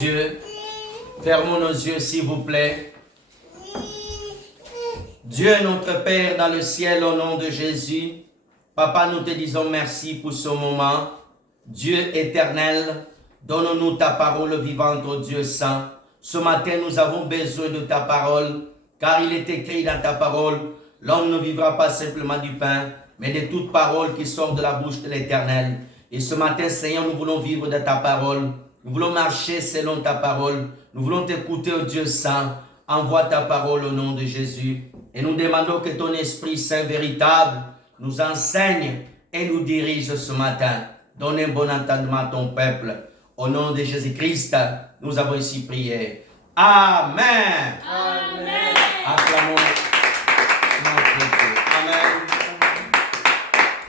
Dieu, fermons nos yeux s'il vous plaît. Dieu notre Père dans le ciel, au nom de Jésus, Papa, nous te disons merci pour ce moment. Dieu éternel, donne-nous ta parole vivante, ô Dieu saint. Ce matin, nous avons besoin de ta parole, car il est écrit dans ta parole, l'homme ne vivra pas simplement du pain, mais de toute parole qui sort de la bouche de l'Éternel. Et ce matin, Seigneur, nous voulons vivre de ta parole. Nous voulons marcher selon ta parole. Nous voulons t'écouter, ô Dieu saint. Envoie ta parole au nom de Jésus. Et nous demandons que ton Esprit Saint véritable nous enseigne et nous dirige ce matin. Donne un bon entendement à ton peuple. Au nom de Jésus-Christ, nous avons ici prié. Amen. Amen. Acclamons notre Dieu. Amen.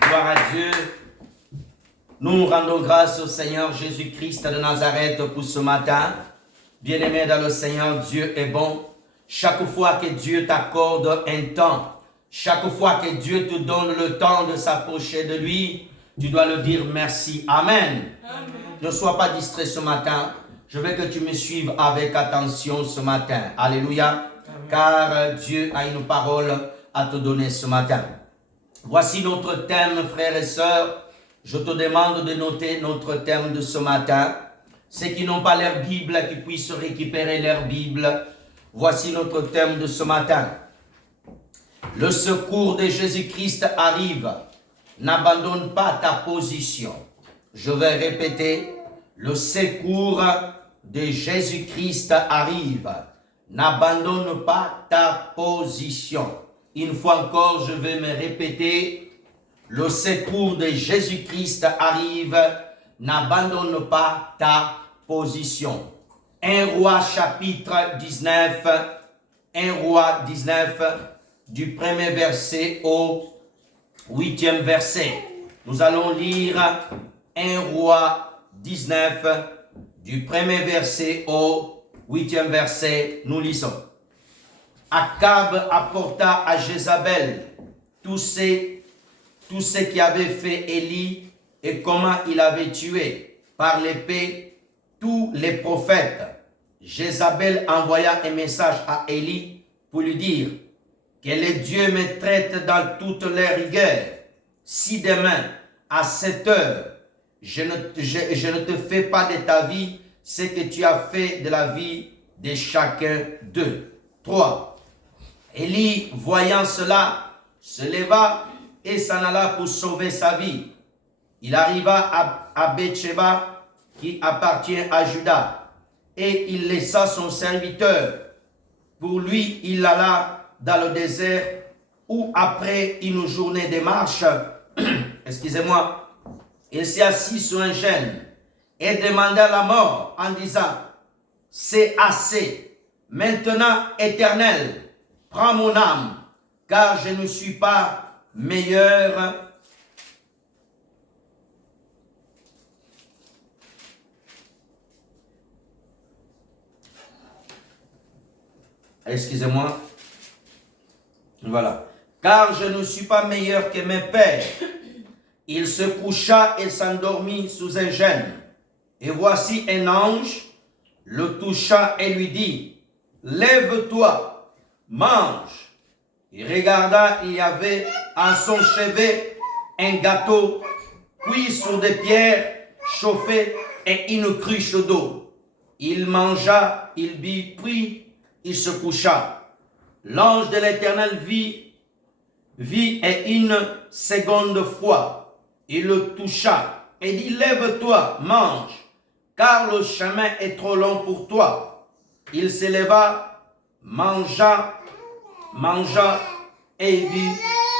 Gloire à Dieu. Nous rendons grâce au Seigneur Jésus-Christ de Nazareth pour ce matin. Bien-aimé dans le Seigneur, Dieu est bon. Chaque fois que Dieu t'accorde un temps, chaque fois que Dieu te donne le temps de s'approcher de lui, tu dois le dire merci. Amen. Amen. Ne sois pas distrait ce matin. Je veux que tu me suives avec attention ce matin. Alléluia. Amen. Car Dieu a une parole à te donner ce matin. Voici notre thème, frères et sœurs. Je te demande de noter notre thème de ce matin. Ceux qui n'ont pas leur Bible, qui puissent récupérer leur Bible. Voici notre thème de ce matin. Le secours de Jésus-Christ arrive. N'abandonne pas ta position. Je vais répéter. Le secours de Jésus-Christ arrive. N'abandonne pas ta position. Une fois encore, je vais me répéter. Le secours de Jésus-Christ arrive. N'abandonne pas ta position. 1 Roi chapitre 19. 1 Roi 19. Du premier verset au 8e verset. Nous allons lire 1 Roi 19. Du premier verset au 8e verset. Nous lisons. Akab apporta à Jézabel tout ce qui avait fait Élie et comment il avait tué par l'épée tous les prophètes. Jézabel envoya un message à Élie pour lui dire que les dieux me traitent dans toute leur rigueur. Si demain, à 7 heures, je ne te fais pas de ta vie ce que tu as fait de la vie de chacun d'eux. 3. Élie, voyant cela, se leva et s'en alla pour sauver sa vie. Il arriva à Beersheba, qui appartient à Juda, et il laissa son serviteur. Pour lui, il alla dans le désert, où après une journée de marche, excusez-moi, il s'est assis sur un chêne et demanda la mort en disant, c'est assez, maintenant Éternel, prends mon âme, car je ne suis pas meilleur excusez-moi, voilà, car je ne suis pas meilleur que mes pères. Il se coucha et s'endormit sous un chêne. Et voici un ange le toucha et lui dit, lève-toi, mange. Il regarda, il y avait à son chevet un gâteau cuit sur des pierres chauffées et une cruche d'eau. Il mangea, il but, puis il se coucha. L'ange de l'Éternel vit et une seconde fois, il le toucha et dit, lève-toi, mange, car le chemin est trop long pour toi. Il se leva, mangea et but,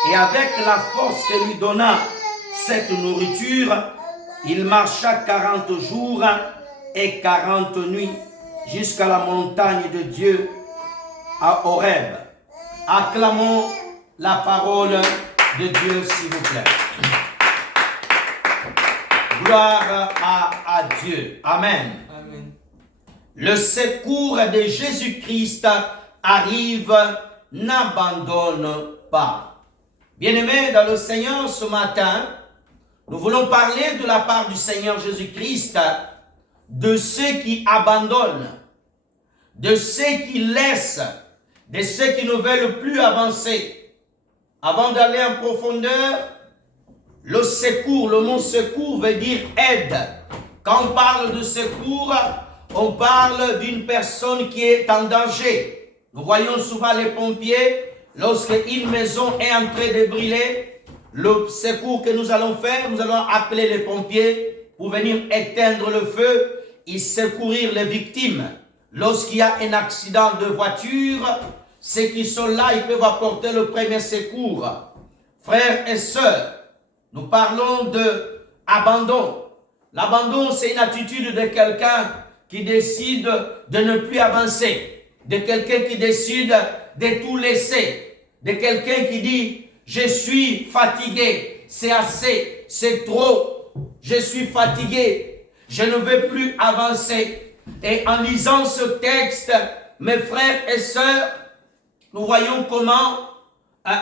et avec la force que lui donna cette nourriture, il marcha 40 jours et 40 nuits jusqu'à la montagne de Dieu à Horeb. Acclamons la parole de Dieu, s'il vous plaît. Gloire à Dieu. Amen. Amen. Le secours de Jésus-Christ arrive, n'abandonne pas. Bien-aimés dans le Seigneur, ce matin, nous voulons parler de la part du Seigneur Jésus-Christ de ceux qui abandonnent, de ceux qui laissent, de ceux qui ne veulent plus avancer. Avant d'aller en profondeur, le secours, le mot secours veut dire aide. Quand on parle de secours, on parle d'une personne qui est en danger. Nous voyons souvent les pompiers, lorsque une maison est en train de brûler, le secours que nous allons faire, nous allons appeler les pompiers pour venir éteindre le feu et secourir les victimes. Lorsqu'il y a un accident de voiture, ceux qui sont là, ils peuvent apporter le premier secours. Frères et sœurs, nous parlons de abandon. L'abandon, c'est une attitude de quelqu'un qui décide de ne plus avancer, de quelqu'un qui décide de tout laisser, de quelqu'un qui dit « Je suis fatigué, c'est assez, c'est trop, je suis fatigué, je ne veux plus avancer. » Et en lisant ce texte, mes frères et sœurs, nous voyons comment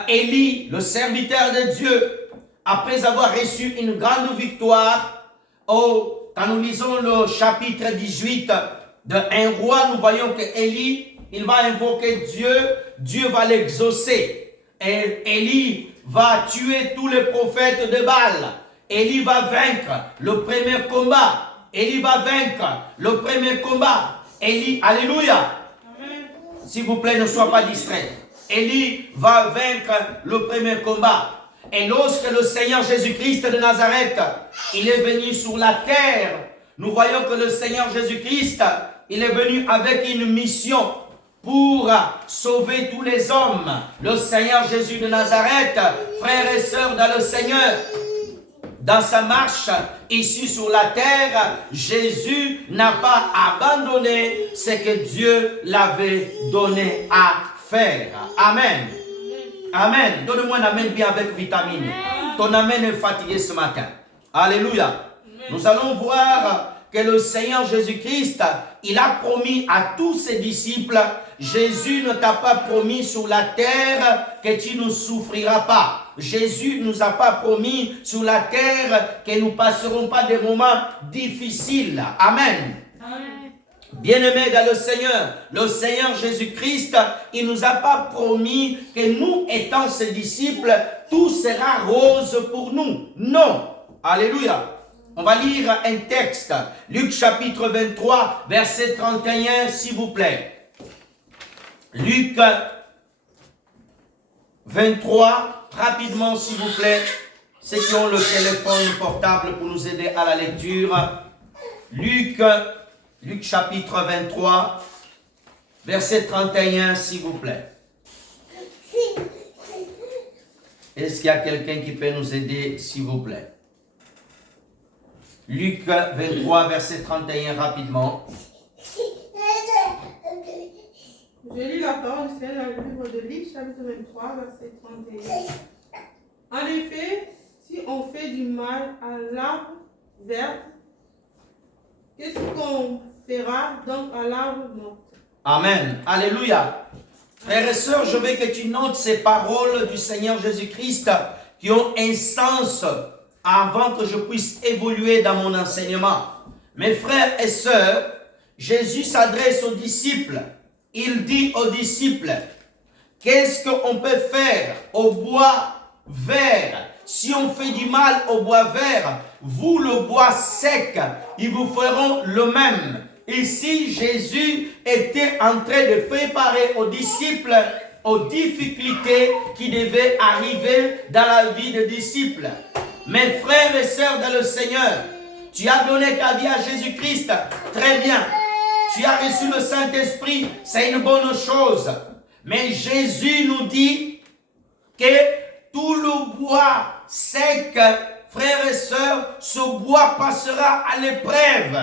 Élie, le serviteur de Dieu, après avoir reçu une grande victoire, quand nous lisons le chapitre 18 de 1 roi, nous voyons que Élie, il va invoquer Dieu, Dieu va l'exaucer. Et Élie va tuer tous les prophètes de Baal. Élie va vaincre le premier combat. Élie va vaincre le premier combat. Élie, alléluia. S'il vous plaît, ne sois pas distrait. Élie va vaincre le premier combat. Et lorsque le Seigneur Jésus-Christ de Nazareth, il est venu sur la terre, nous voyons que le Seigneur Jésus-Christ, il est venu avec une mission pour sauver tous les hommes. Le Seigneur Jésus de Nazareth, frères et sœurs dans le Seigneur, dans sa marche ici sur la terre, Jésus n'a pas abandonné ce que Dieu l'avait donné à faire. Amen. Amen. Donne-moi un amen bien avec vitamine. Ton amen est fatigué ce matin. Alléluia. Nous allons voir que le Seigneur Jésus-Christ, il a promis à tous ses disciples, Jésus ne t'a pas promis sur la terre que tu ne souffriras pas. Jésus ne nous a pas promis sur la terre que nous ne passerons pas des moments difficiles. Amen. Bien-aimés dans le Seigneur Jésus-Christ, il ne nous a pas promis que nous, étant ses disciples, tout sera rose pour nous. Non. Alléluia. On va lire un texte. Luc chapitre 23, verset 31, s'il vous plaît. Luc 23, rapidement, s'il vous plaît. Ceux qui ont le téléphone portable pour nous aider à la lecture. Luc chapitre 23, verset 31, s'il vous plaît. Est-ce qu'il y a quelqu'un qui peut nous aider, s'il vous plaît? Luc 23, verset 31, rapidement. Je lis la parole du Seigneur dans le livre de Luc, chapitre 23, verset 31. En effet, si on fait du mal à l'arbre vert, qu'est-ce qu'on fera donc à l'arbre mort? Amen. Alléluia. Frères et sœurs, je veux que tu notes ces paroles du Seigneur Jésus-Christ qui ont un sens avant que je puisse évoluer dans mon enseignement. Mes frères et sœurs, Jésus s'adresse aux disciples. Il dit aux disciples, qu'est-ce qu'on peut faire au bois vert? Si on fait du mal au bois vert, vous le bois sec, ils vous feront le même. Ici, Jésus était en train de préparer aux disciples aux difficultés qui devaient arriver dans la vie des disciples. Mes frères et sœurs dans le Seigneur, tu as donné ta vie à Jésus-Christ, très bien. Tu as reçu le Saint-Esprit, c'est une bonne chose. Mais Jésus nous dit que tout le bois sec, frères et sœurs, ce bois passera à l'épreuve.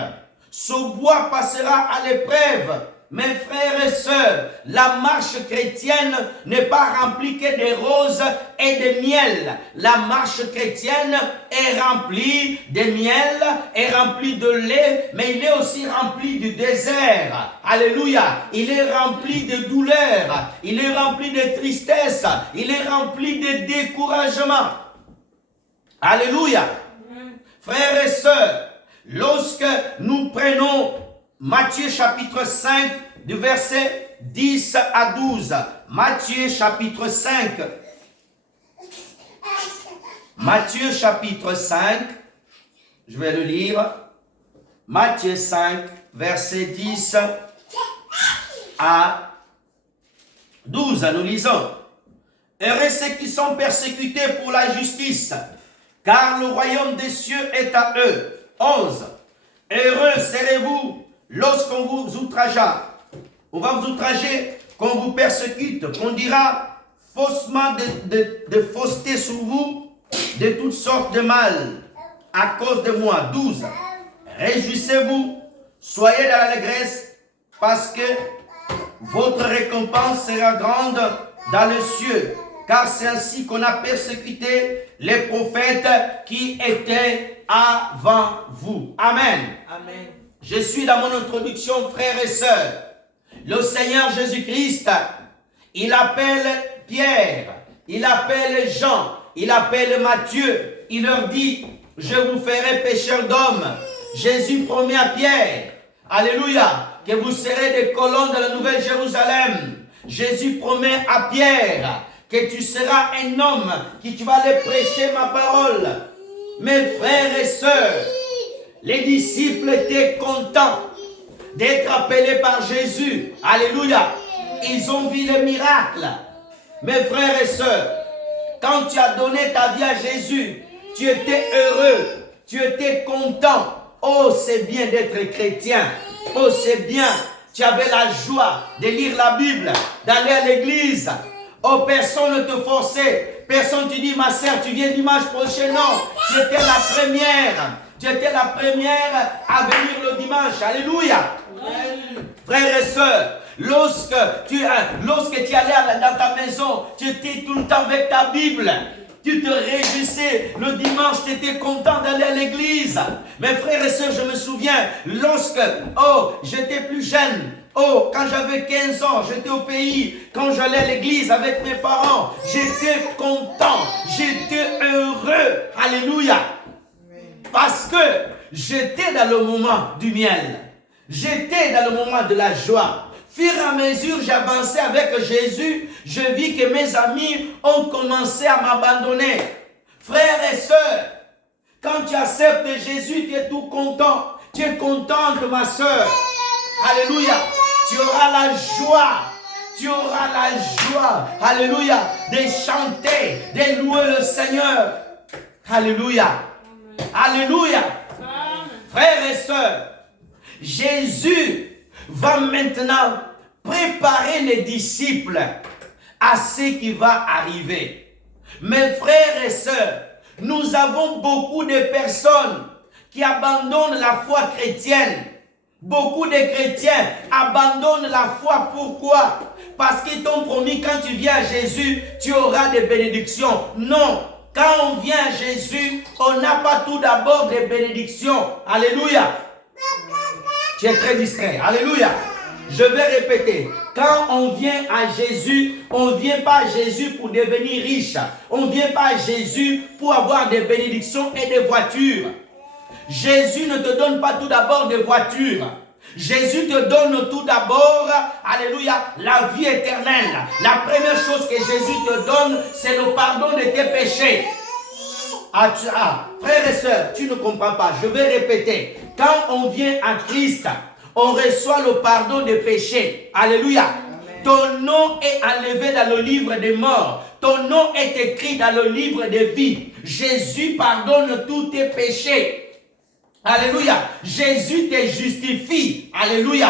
Ce bois passera à l'épreuve. Mes frères et sœurs, la marche chrétienne n'est pas remplie que de roses et de miel. La marche chrétienne est remplie de miel, est remplie de lait, mais il est aussi rempli du désert. Alléluia. Il est rempli de douleur, il est rempli de tristesse, il est rempli de découragement. Alléluia. Frères et sœurs, lorsque nous prenons Matthieu chapitre 5, du verset 10 à 12. Matthieu chapitre 5. Matthieu chapitre 5, je vais le lire. Matthieu 5, verset 10 à 12. Nous lisons. Heureux ceux qui sont persécutés pour la justice, car le royaume des cieux est à eux. 11. Heureux serez-vous lorsqu'on vous outragera. On va vous outrager, qu'on vous persécute, qu'on dira faussement de fausseté sur vous, de toutes sortes de mal, à cause de moi. 12. Réjouissez-vous, soyez dans l'allégresse, parce que votre récompense sera grande dans les cieux, car c'est ainsi qu'on a persécuté les prophètes qui étaient avant vous. Amen. Amen. Je suis dans mon introduction, frères et sœurs. Le Seigneur Jésus-Christ, il appelle Pierre, il appelle Jean, il appelle Matthieu. Il leur dit, je vous ferai pécheurs d'hommes. Jésus promet à Pierre, alléluia, que vous serez des colonnes de la Nouvelle Jérusalem. Jésus promet à Pierre que tu seras un homme qui tu vas aller prêcher ma parole. Mes frères et sœurs, les disciples étaient contents d'être appelés par Jésus. Alléluia. Ils ont vu le miracle. Mes frères et sœurs, quand tu as donné ta vie à Jésus, tu étais heureux, tu étais content. Oh, c'est bien d'être chrétien. Oh, c'est bien. Tu avais la joie de lire la Bible, d'aller à l'église. Oh, personne ne te forçait. Personne ne te dit, ma sœur, tu viens dimanche prochain. Non, tu étais la première. Tu étais la première à venir le dimanche. Alléluia. Frères et sœurs, lorsque tu allais dans ta maison, tu étais tout le temps avec ta Bible. Tu te réjouissais. Le dimanche, tu étais content d'aller à l'église. Mes frères et sœurs, je me souviens, lorsque, j'étais plus jeune, quand j'avais 15 ans, j'étais au pays, quand j'allais à l'église avec mes parents, j'étais content, j'étais heureux. Alléluia. Parce que j'étais dans le moment du miel. J'étais dans le moment de la joie. Fur et à mesure, j'avançais avec Jésus, je vis que mes amis ont commencé à m'abandonner. Frères et sœurs, quand tu acceptes Jésus, tu es tout content. Tu es contente, ma sœur. Alléluia. Tu auras la joie. Tu auras la joie. Alléluia. De chanter, de louer le Seigneur. Alléluia. Alléluia. Frères et sœurs, Jésus va maintenant préparer les disciples à ce qui va arriver. Mes frères et sœurs, nous avons beaucoup de personnes qui abandonnent la foi chrétienne. Beaucoup de chrétiens abandonnent la foi. Pourquoi? Parce qu'ils t'ont promis, quand tu viens à Jésus, tu auras des bénédictions. Non. Quand on vient à Jésus, on n'a pas tout d'abord des bénédictions. Alléluia. Tu es très distrait. Alléluia. Je vais répéter. Quand on vient à Jésus, on ne vient pas à Jésus pour devenir riche. On ne vient pas à Jésus pour avoir des bénédictions et des voitures. Jésus ne te donne pas tout d'abord des voitures. Jésus te donne tout d'abord, alléluia, la vie éternelle. La première chose que Jésus te donne, c'est le pardon de tes péchés. Frères et sœurs, tu ne comprends pas. Je vais répéter. Quand on vient à Christ, on reçoit le pardon des péchés. Alléluia. Amen. Ton nom est enlevé dans le livre des morts. Ton nom est écrit dans le livre des vies. Jésus pardonne tous tes péchés. Alléluia. Jésus te justifie. Alléluia.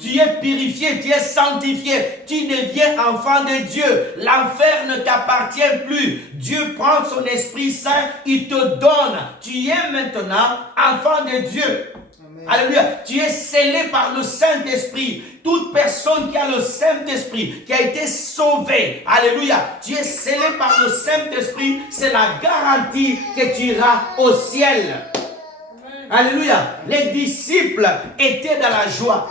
Tu es purifié, tu es sanctifié, tu deviens enfant de Dieu. L'enfer ne t'appartient plus. Dieu prend son Esprit Saint, il te donne. Tu es maintenant enfant de Dieu. Amen. Alléluia. Tu es scellé par le Saint-Esprit. Toute personne qui a le Saint-Esprit, qui a été sauvée, alléluia, tu es scellé par le Saint-Esprit, c'est la garantie que tu iras au ciel. Amen. Alléluia. Les disciples étaient dans la joie.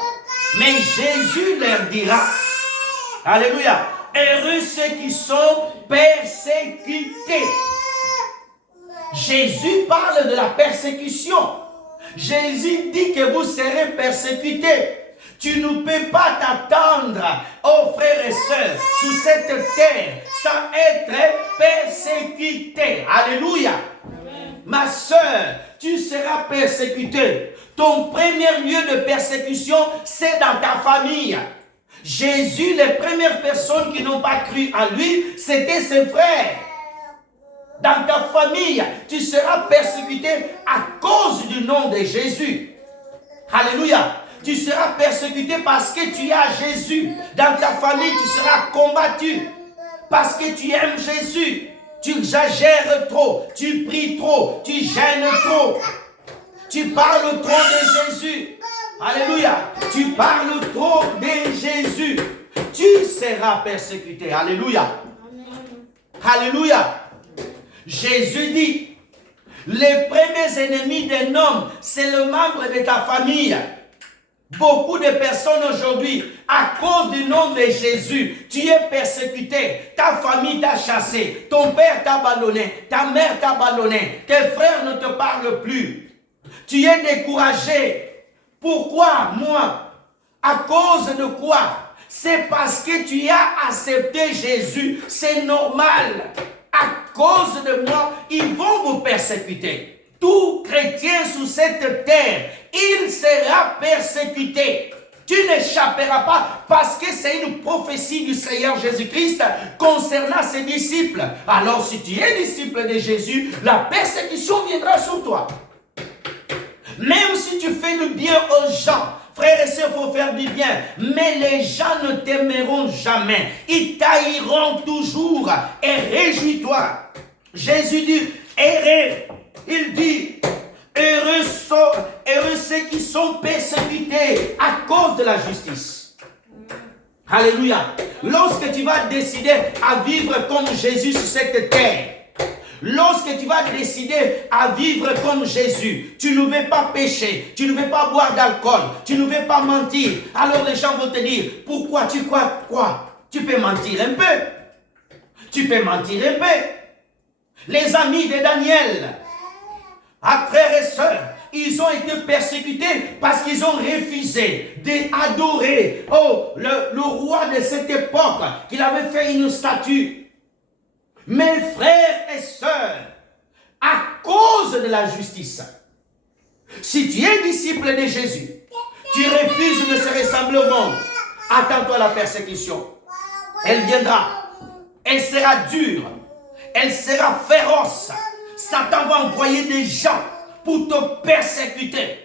Mais Jésus leur dira, alléluia, heureux ceux qui sont persécutés. Jésus parle de la persécution. Jésus dit que vous serez persécutés. Tu ne peux pas t'attendre, oh frères et sœurs, sur cette terre sans être persécuté. Alléluia. Amen. Ma sœur, tu seras persécuté. Ton premier lieu de persécution, c'est dans ta famille. Jésus, les premières personnes qui n'ont pas cru en lui, c'était ses frères. Dans ta famille, tu seras persécuté à cause du nom de Jésus. Alléluia. Tu seras persécuté parce que tu as Jésus. Dans ta famille, tu seras combattu parce que tu aimes Jésus. Tu exagères trop, tu pries trop, tu gênes trop. Tu parles trop de Jésus. Alléluia. Tu parles trop de Jésus. Tu seras persécuté. Alléluia. Alléluia. Jésus dit, les premiers ennemis d'un homme, c'est le membre de ta famille. Beaucoup de personnes aujourd'hui, à cause du nom de Jésus, tu es persécuté. Ta famille t'a chassé. Ton père t'a abandonné. Ta mère t'a abandonné. Tes frères ne te parlent plus. Tu es découragé. Pourquoi, moi? À cause de quoi? C'est parce que tu as accepté Jésus. C'est normal. À cause de moi, ils vont vous persécuter. Tout chrétien sur cette terre, il sera persécuté. Tu n'échapperas pas parce que c'est une prophétie du Seigneur Jésus-Christ concernant ses disciples. Alors si tu es disciple de Jésus, la persécution viendra sur toi. Même si tu fais le bien aux gens, frères et sœurs, il faut faire du bien. Mais les gens ne t'aimeront jamais. Ils t'haïront toujours. Et réjouis-toi. Jésus dit, heureux. Il dit, heureux ceux qui sont persécutés à cause de la justice. Alléluia. Lorsque tu vas décider à vivre comme Jésus sur cette terre, lorsque tu vas décider à vivre comme Jésus, tu ne veux pas pécher, tu ne veux pas boire d'alcool, tu ne veux pas mentir. Alors les gens vont te dire, pourquoi tu crois quoi? Tu peux mentir un peu. Tu peux mentir un peu. Les amis de Daniel, frères et sœurs, ils ont été persécutés parce qu'ils ont refusé d'adorer le roi de cette époque, qu'il avait fait une statue. Mes frères et sœurs, à cause de la justice, si tu es disciple de Jésus, tu refuses de se ressembler au monde, attends-toi à la persécution. Elle viendra, elle sera dure, elle sera féroce. Satan va envoyer des gens pour te persécuter.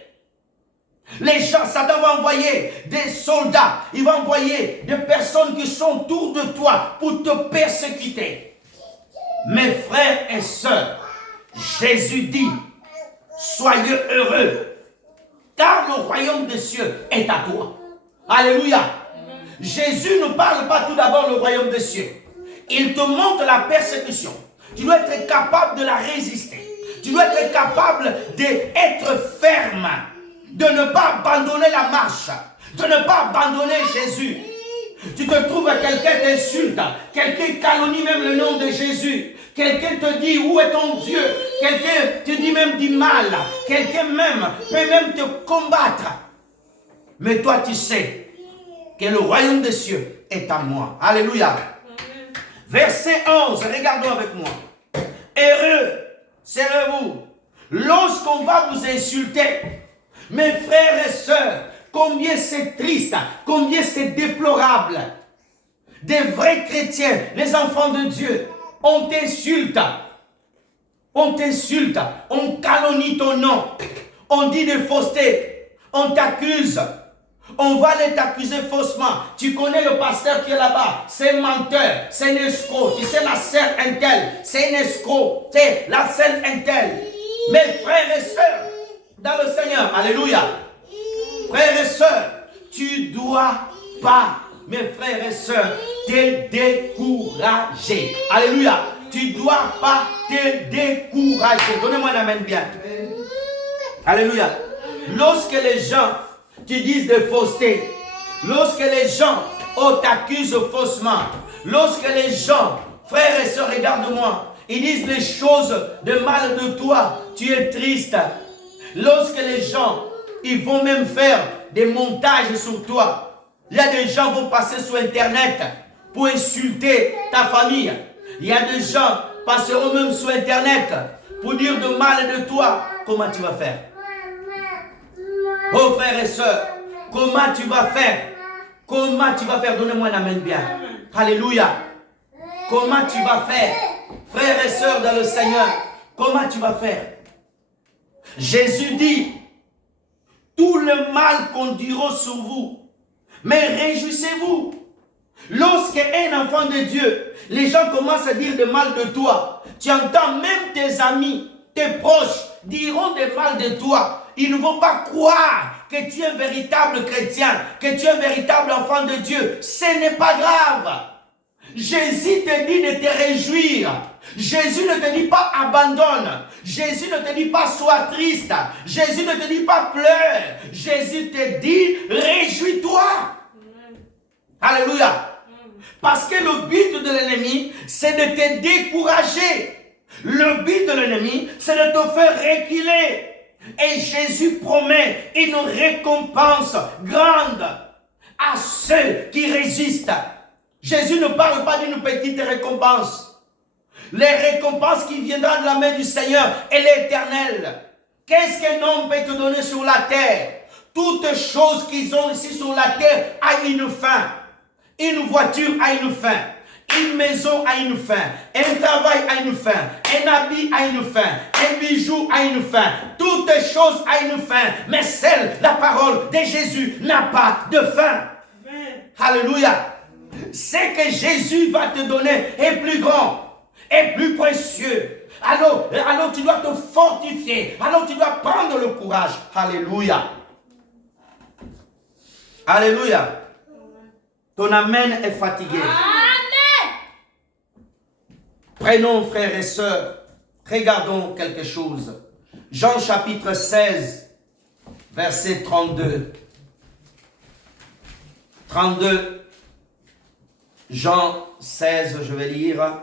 Les gens, Satan va envoyer des soldats, il va envoyer des personnes qui sont autour de toi pour te persécuter. Mes frères et sœurs, Jésus dit, soyez heureux, car le royaume des cieux est à toi. Alléluia. Jésus ne parle pas tout d'abord le royaume des cieux. Il te montre la persécution. Tu dois être capable de la résister. Tu dois être capable d'être ferme, de ne pas abandonner la marche, de ne pas abandonner Jésus. Tu te trouves, quelqu'un t'insulte, quelqu'un calomnie même le nom de Jésus, quelqu'un te dit où est ton Dieu, quelqu'un te dit même du mal, quelqu'un même peut même te combattre. Mais toi tu sais que le royaume des cieux est à moi. Alléluia. Verset 11, regardons avec moi. Heureux serez-vous lorsqu'on va vous insulter. Mes frères et sœurs, combien c'est triste, combien c'est déplorable. Des vrais chrétiens, les enfants de Dieu, on t'insulte, on calomnie ton nom, on dit de fausseté, on t'accuse. On va aller t'accuser faussement. Tu connais le pasteur qui est là-bas. C'est un menteur. C'est un escroc. Tu sais la sœur Intel. C'est un escroc. C'est la sœur Intel. Mes frères et sœurs, dans le Seigneur. Alléluia. Frères et sœurs, tu ne dois pas, mes frères et sœurs, te décourager. Alléluia. Tu ne dois pas te décourager. Donnez-moi un amen bien. Alléluia. Lorsque les gens te disent de fausseté, lorsque les gens t'accusent faussement, lorsque les gens, frères et sœurs, regarde-moi, ils disent des choses de mal de toi, tu es triste, Lorsque les gens, ils vont même faire des montages sur toi. Il y a des gens qui vont passer sur Internet pour insulter ta famille. Il y a des gens qui passeront même sur Internet pour dire de mal de toi. Comment tu vas faire? Oh frères et sœurs, comment tu vas faire? Comment tu vas faire? Donnez-moi un amen bien. Alléluia. Comment tu vas faire? Frères et sœurs dans le Seigneur, comment tu vas faire? Jésus dit, tout le mal qu'on dira sur vous, mais réjouissez-vous. Lorsqu'un enfant de Dieu, les gens commencent à dire de mal de toi, tu entends même tes amis, tes proches diront de mal de toi. Ils ne vont pas croire que tu es un véritable chrétien, que tu es un véritable enfant de Dieu. Ce n'est pas grave. Jésus te dit de te réjouir. Jésus ne te dit pas abandonne. Jésus ne te dit pas sois triste. Jésus ne te dit pas pleure. Jésus te dit réjouis-toi. Alléluia. Parce que le but de l'ennemi, c'est de te décourager. Le but de l'ennemi, c'est de te faire reculer. Et Jésus promet une récompense grande à ceux qui résistent. Jésus ne parle pas d'une petite récompense. Les récompenses qui viendront de la main du Seigneur, elle est éternelle. Qu'est-ce qu'un homme peut te donner sur la terre? Toutes choses qu'ils ont ici sur la terre a une fin. Une voiture a une fin. Une maison a une fin. Un travail a une fin. Un habit a une fin. Un bijou a une fin. Toutes choses a une fin. Mais celle, la parole de Jésus n'a pas de fin. Amen. Alléluia. Ce que Jésus va te donner est plus grand, est plus précieux. Alors tu dois te fortifier. Alors tu dois prendre le courage. Alléluia. Alléluia. Ton amen est fatigué. Amen. Prenons, frères et sœurs, regardons quelque chose. Jean chapitre 16, verset 32. 32. Jean 16, je vais lire,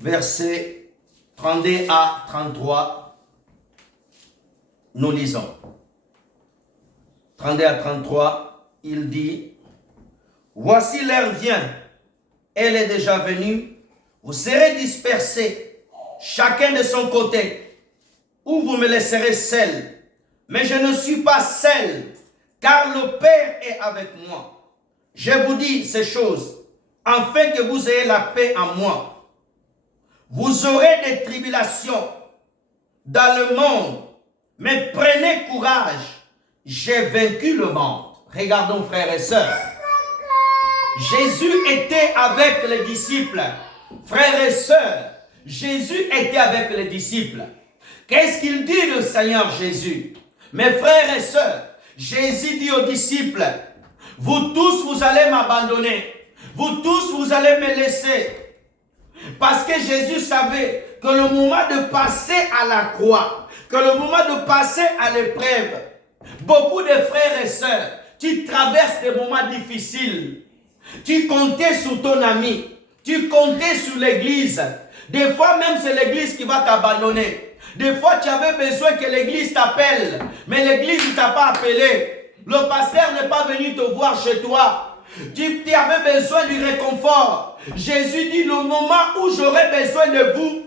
verset 32 à 33. Nous lisons. 32 à 33, il dit, « Voici l'heure vient, elle est déjà venue, vous serez dispersés, chacun de son côté, ou vous me laisserez seul. Mais je ne suis pas seul, car le Père est avec moi. Je vous dis ces choses, afin que vous ayez la paix en moi. Vous aurez des tribulations dans le monde, mais prenez courage, j'ai vaincu le monde. » Regardons, frères et sœurs. Jésus était avec les disciples. Frères et sœurs, Jésus était avec les disciples. Qu'est-ce qu'il dit le Seigneur Jésus? Mes frères et sœurs, Jésus dit aux disciples, vous tous, vous allez m'abandonner. Vous tous, vous allez me laisser. Parce que Jésus savait que le moment de passer à la croix, que le moment de passer à l'épreuve, beaucoup de frères et sœurs, tu traverses des moments difficiles. Tu comptais sur ton ami. Tu comptais sur l'église. Des fois même, c'est l'église qui va t'abandonner. Des fois, tu avais besoin que l'église t'appelle. Mais l'église ne t'a pas appelé. Le pasteur n'est pas venu te voir chez toi. Tu avais besoin du réconfort. Jésus dit, le moment où j'aurai besoin de vous,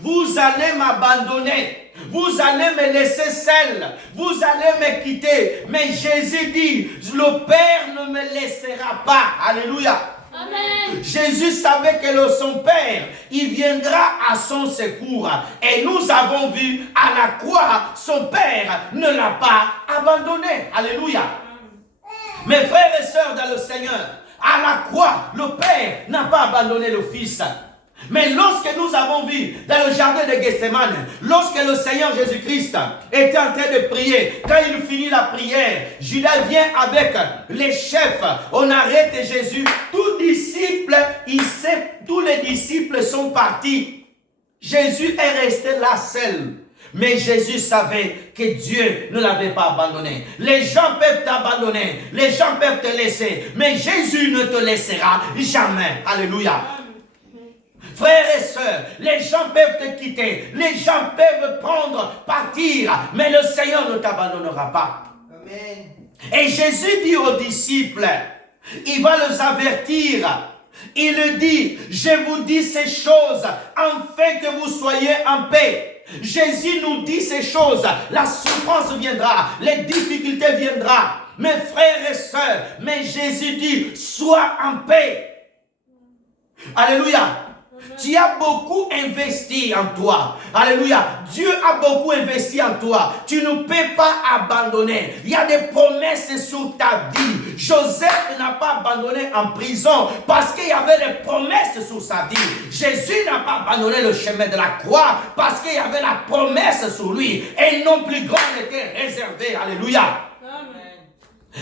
vous allez m'abandonner. Vous allez me laisser seul. Vous allez me quitter. Mais Jésus dit, le Père ne me laissera pas. Alléluia. Amen. Jésus savait que son Père, il viendra à son secours. Et nous avons vu à la croix, son Père ne l'a pas abandonné. Alléluia. Mes frères et sœurs dans le Seigneur, à la croix, le Père n'a pas abandonné le Fils. Mais lorsque nous avons vu dans le jardin de Gethsemane, lorsque le Seigneur Jésus-Christ était en train de prier, quand il finit la prière, Judas vient avec les chefs, on arrête Jésus, tous les disciples sont partis. Jésus est resté là seul. Mais Jésus savait que Dieu ne l'avait pas abandonné. Les gens peuvent t'abandonner, les gens peuvent te laisser, mais Jésus ne te laissera jamais. Alléluia. Frères et sœurs, les gens peuvent te quitter, les gens peuvent partir, mais le Seigneur ne t'abandonnera pas. Amen. Et Jésus dit aux disciples, il va les avertir. Il le dit, je vous dis ces choses afin que vous soyez en paix. Jésus nous dit ces choses, la souffrance viendra, les difficultés viendront. Mes frères et sœurs, mais Jésus dit, sois en paix. Alléluia. Tu as beaucoup investi en toi. Alléluia. Dieu a beaucoup investi en toi. Tu ne peux pas abandonner. Il y a des promesses sur ta vie. Joseph n'a pas abandonné en prison parce qu'il y avait des promesses sur sa vie. Jésus n'a pas abandonné le chemin de la croix parce qu'il y avait la promesse sur lui. Et non plus grand était réservé. Alléluia.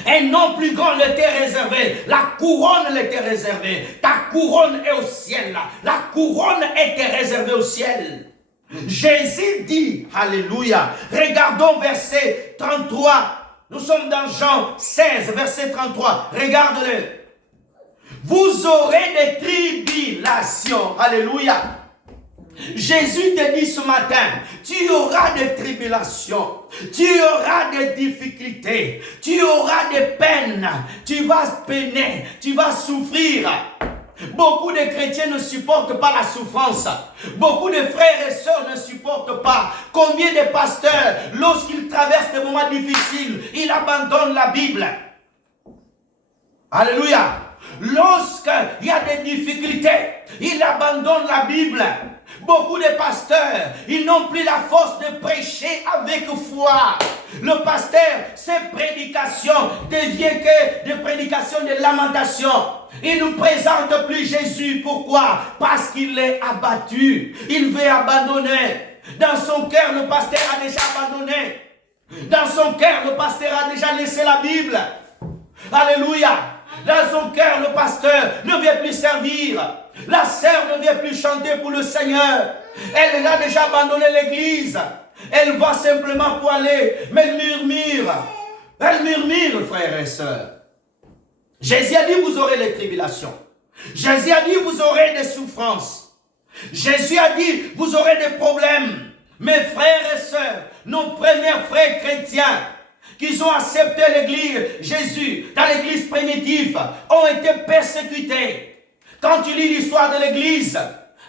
Un nom plus grand l'était réservé. La couronne l'était réservée. Ta couronne est au ciel. La couronne était réservée au ciel. Jésus dit, alléluia. Regardons verset 33. Nous sommes dans Jean 16, verset 33. Regarde-le. Vous aurez des tribulations. Alléluia. Jésus te dit ce matin, tu auras des tribulations, tu auras des difficultés, tu auras des peines, tu vas peiner, tu vas souffrir. Beaucoup de chrétiens ne supportent pas la souffrance. Beaucoup de frères et sœurs ne supportent pas. Combien de pasteurs, lorsqu'ils traversent des moments difficiles, ils abandonnent la Bible. Alléluia. Lorsqu'il y a des difficultés, ils abandonnent la Bible. Beaucoup de pasteurs, ils n'ont plus la force de prêcher avec foi. Le pasteur, ses prédications deviennent que des prédications de lamentation. Il ne présente plus Jésus. Pourquoi? Parce qu'il est abattu. Il veut abandonner. Dans son cœur, le pasteur a déjà abandonné. Dans son cœur, le pasteur a déjà laissé la Bible. Alléluia. Dans son cœur, le pasteur ne veut plus servir. La sœur ne vient plus chanter pour le Seigneur. Elle a déjà abandonné l'église. Elle va simplement pour aller, mais elle murmure. Elle murmure, frères et sœurs. Jésus a dit, vous aurez des tribulations. Jésus a dit, vous aurez des souffrances. Jésus a dit, vous aurez des problèmes. Mes frères et sœurs, nos premiers frères chrétiens, qui ont accepté l'église, Jésus, dans l'église primitive, ont été persécutés. Quand tu lis l'histoire de l'église,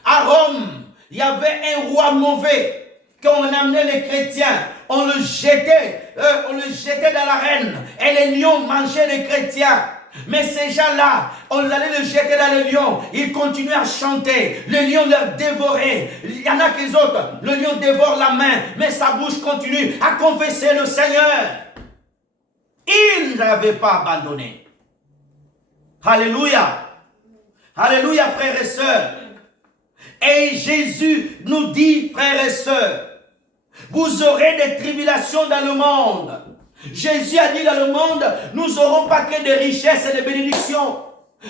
à Rome, il y avait un roi mauvais. Quand on amenait les chrétiens, on le jetait dans l'arène. Et les lions mangeaient les chrétiens. Mais ces gens-là, on allait le jeter dans les lions. Ils continuaient à chanter. Le lion leur dévorait. Il y en a qui autres, le lion dévore la main, mais sa bouche continue à confesser le Seigneur. Ils n'avaient pas abandonné. Alléluia. Alléluia, frères et sœurs. Et Jésus nous dit, frères et sœurs, vous aurez des tribulations dans le monde. Jésus a dit, dans le monde, nous n'aurons pas que des richesses et des bénédictions.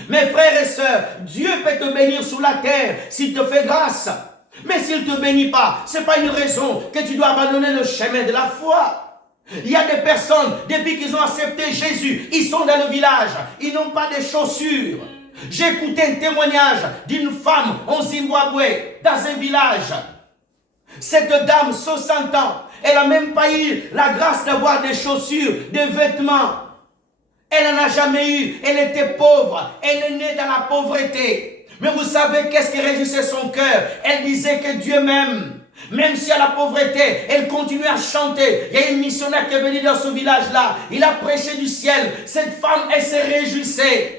Mes frères et sœurs, Dieu peut te bénir sur la terre s'il te fait grâce. Mais s'il ne te bénit pas, ce n'est pas une raison que tu dois abandonner le chemin de la foi. Il y a des personnes, depuis qu'ils ont accepté Jésus, ils sont dans le village, ils n'ont pas de chaussures. J'ai écouté un témoignage d'une femme en Zimbabwe, dans un village. Cette dame, 60 ans, elle n'a même pas eu la grâce d'avoir des chaussures, des vêtements. Elle n'en a jamais eu. Elle était pauvre. Elle est née dans la pauvreté. Mais vous savez qu'est-ce qui réjouissait son cœur? Elle disait que Dieu m'aime. Même si à la pauvreté, elle continuait à chanter. Il y a une missionnaire qui est venue dans ce village-là. Il a prêché du ciel. Cette femme, elle s'est réjouissée.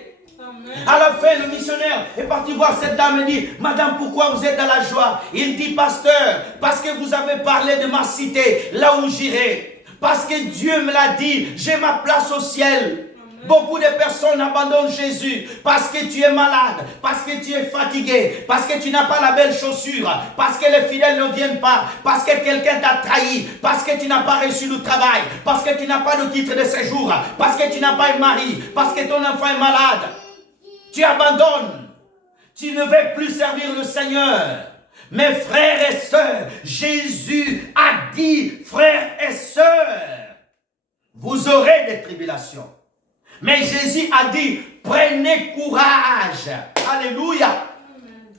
À la fin, le missionnaire est parti voir cette dame et dit, Madame, pourquoi vous êtes dans la joie? Il dit, Pasteur, parce que vous avez parlé de ma cité, là où j'irai. Parce que Dieu me l'a dit, j'ai ma place au ciel. Beaucoup de personnes abandonnent Jésus parce que tu es malade, parce que tu es fatigué, parce que tu n'as pas la belle chaussure, parce que les fidèles ne viennent pas, parce que quelqu'un t'a trahi, parce que tu n'as pas reçu le travail, parce que tu n'as pas de titre de séjour, parce que tu n'as pas un mari, parce que ton enfant est malade. Tu abandonnes. Tu ne veux plus servir le Seigneur. Mes frères et sœurs, Jésus a dit, frères et sœurs, vous aurez des tribulations. Mais Jésus a dit, prenez courage. Alléluia.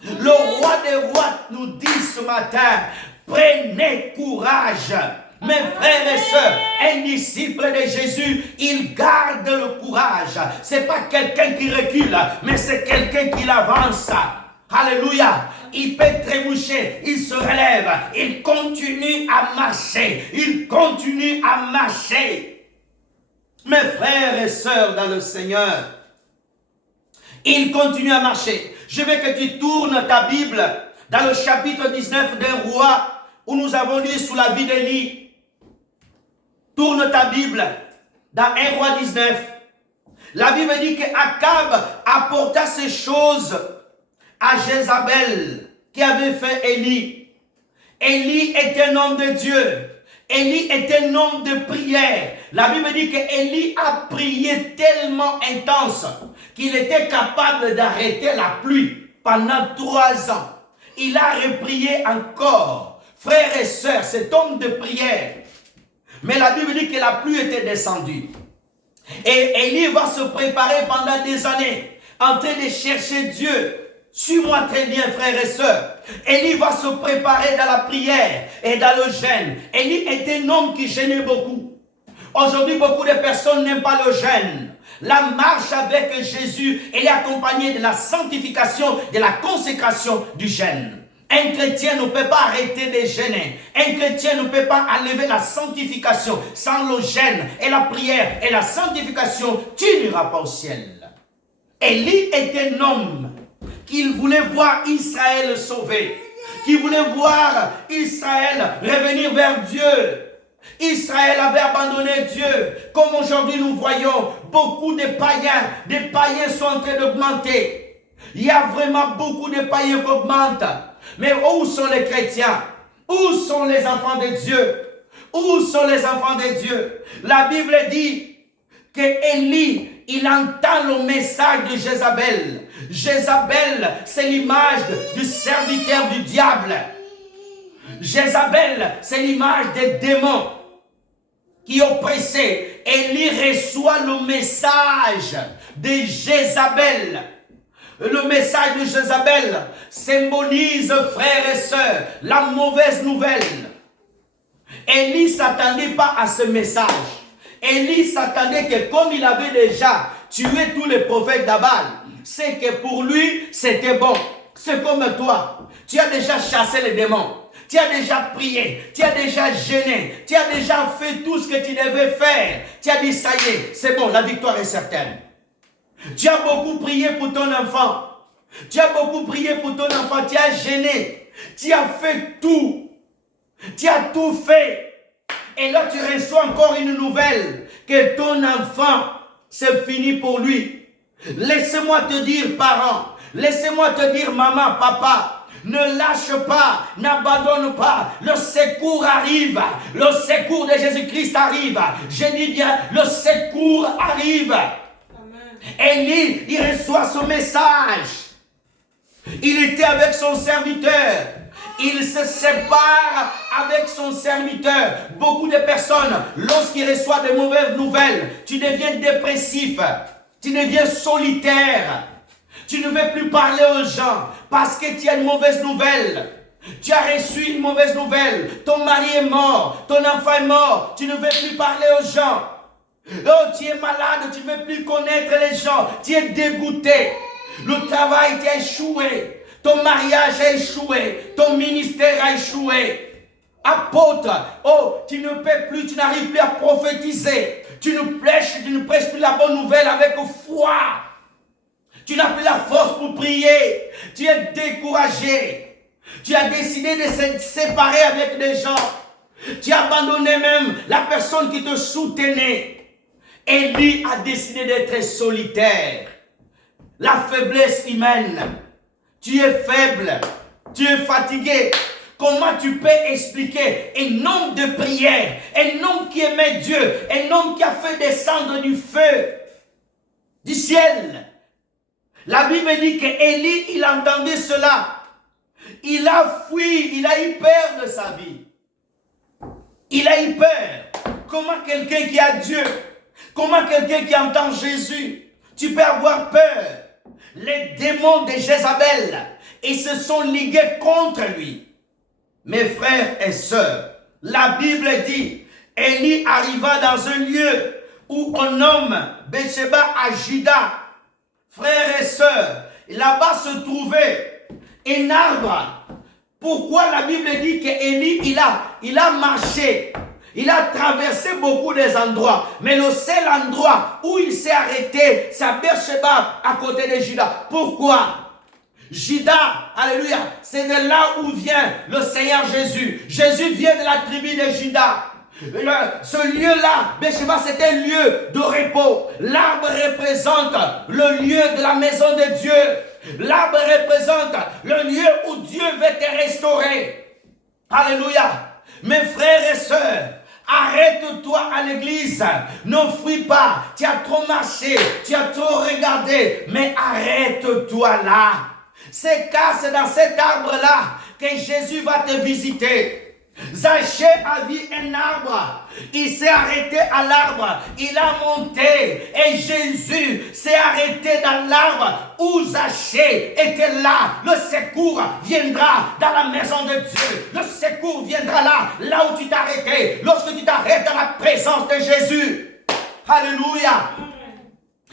Le roi des rois nous dit ce matin, prenez courage. Mes frères et sœurs, un disciple de Jésus, il garde le courage. Ce n'est pas quelqu'un qui recule, mais c'est quelqu'un qui avance. Alléluia. Il peut trébucher, il se relève, il continue à marcher. Il continue à marcher. Mes frères et sœurs dans le Seigneur, il continue à marcher. Je veux que tu tournes ta Bible dans le chapitre 19 d'un roi où nous avons lu sur la vie d'Élie. Tourne ta Bible dans 1 roi 19. La Bible dit qu'Akab apporta ces choses à Jézabel qui avait fait Élie. Élie était un homme de Dieu. Élie était un homme de prière. La Bible dit qu'Élie a prié tellement intense qu'il était capable d'arrêter la pluie pendant 3 ans. Il a reprié encore. Frères et sœurs, cet homme de prière. Mais la Bible dit que la pluie était descendue. Et Élie va se préparer pendant des années en train de chercher Dieu. Suis-moi très bien, frères et sœurs. Élie va se préparer dans la prière et dans le jeûne. Élie était un homme qui gênait beaucoup. Aujourd'hui, beaucoup de personnes n'aiment pas le jeûne. La marche avec Jésus, elle est accompagnée de la sanctification, de la consécration du jeûne. Un chrétien ne peut pas arrêter de jeûner. Un chrétien ne peut pas enlever la sanctification. Sans le jeûne et la prière et la sanctification, tu n'iras pas au ciel. Élie était un homme qui voulait voir Israël sauvé, qui voulait voir Israël revenir vers Dieu. Israël avait abandonné Dieu. Comme aujourd'hui nous voyons beaucoup de païens. Des païens sont en train d'augmenter. Il y a vraiment beaucoup de païens qui augmentent. Mais où sont les chrétiens? Où sont les enfants de Dieu? Où sont les enfants de Dieu? La Bible dit que Élie, il entend le message de Jézabel. Jézabel, c'est l'image du serviteur du diable. Jézabel, c'est l'image des démons qui oppressaient. Élie reçoit le message de Jézabel. Le message de Jézabel symbolise, frères et sœurs, la mauvaise nouvelle. Élie ne s'attendait pas à ce message. Élie s'attendait que comme il avait déjà tué tous les prophètes d'Abal, c'est que pour lui, c'était bon. C'est comme toi. Tu as déjà chassé les démons. Tu as déjà prié. Tu as déjà jeûné. Tu as déjà fait tout ce que tu devais faire. Tu as dit, ça y est, c'est bon, la victoire est certaine. Tu as beaucoup prié pour ton enfant. Tu as beaucoup prié pour ton enfant. Tu as jeûné. Tu as fait tout. Tu as tout fait. Et là, tu reçois encore une nouvelle. Que ton enfant, c'est fini pour lui. Laissez-moi te dire, parents. Laissez-moi te dire, maman, papa. Ne lâche pas. N'abandonne pas. Le secours arrive. Le secours de Jésus-Christ arrive. Je dis bien, le secours arrive. Élie, il reçoit ce message. Il était avec son serviteur. Il se sépare avec son serviteur. Beaucoup de personnes, lorsqu'ils reçoivent de mauvaises nouvelles, tu deviens dépressif. Tu deviens solitaire. Tu ne veux plus parler aux gens parce que tu as une mauvaise nouvelle. Tu as reçu une mauvaise nouvelle. Ton mari est mort. Ton enfant est mort. Tu ne veux plus parler aux gens. Oh, tu es malade, tu ne veux plus connaître les gens, tu es dégoûté, le travail t'a échoué, ton mariage a échoué, ton ministère a échoué. Apôtre, oh, tu ne peux plus, tu n'arrives plus à prophétiser, tu ne prêches plus la bonne nouvelle avec foi, tu n'as plus la force pour prier, tu es découragé, tu as décidé de se séparer avec des gens, tu as abandonné même la personne qui te soutenait. Élie a décidé d'être solitaire. La faiblesse humaine. Tu es faible. Tu es fatigué. Comment tu peux expliquer un homme de prière, un homme qui aimait Dieu, un homme qui a fait descendre du feu du ciel? La Bible dit qu'Élie, il entendait cela. Il a fui, il a eu peur de sa vie. Il a eu peur. Comment quelqu'un qui a Dieu, comment quelqu'un qui entend Jésus, tu peux avoir peur? Les démons de Jézabel Ils se sont ligués contre lui. Mes frères et sœurs, la Bible dit, Élie arriva dans un lieu où on nomme Bécheba à Juda. Frères et sœurs, là-bas se trouvait un arbre. Pourquoi la Bible dit qu'Élie, il a marché, il a traversé beaucoup des endroits, mais le seul endroit où il s'est arrêté, c'est à Bécheba, à côté de Juda. Pourquoi? Juda, alléluia, c'est de là où vient le Seigneur Jésus. Jésus vient de la tribu de Juda. Ce lieu-là, Bécheba, c'est un lieu de repos. L'arbre représente le lieu de la maison de Dieu. L'arbre représente le lieu où Dieu veut te restaurer. Alléluia. Mes frères et sœurs, arrête-toi à l'église. Ne fuis pas. Tu as trop marché, tu as trop regardé. Mais arrête-toi là. C'est car c'est dans cet arbre-là que Jésus va te visiter. Zachée a vu un arbre, il s'est arrêté à l'arbre, il a monté et Jésus s'est arrêté dans l'arbre où Zachée était là. Le secours viendra dans la maison de Dieu, le secours viendra là où tu t'es arrêté, lorsque tu t'arrêtes dans la présence de Jésus. Alléluia.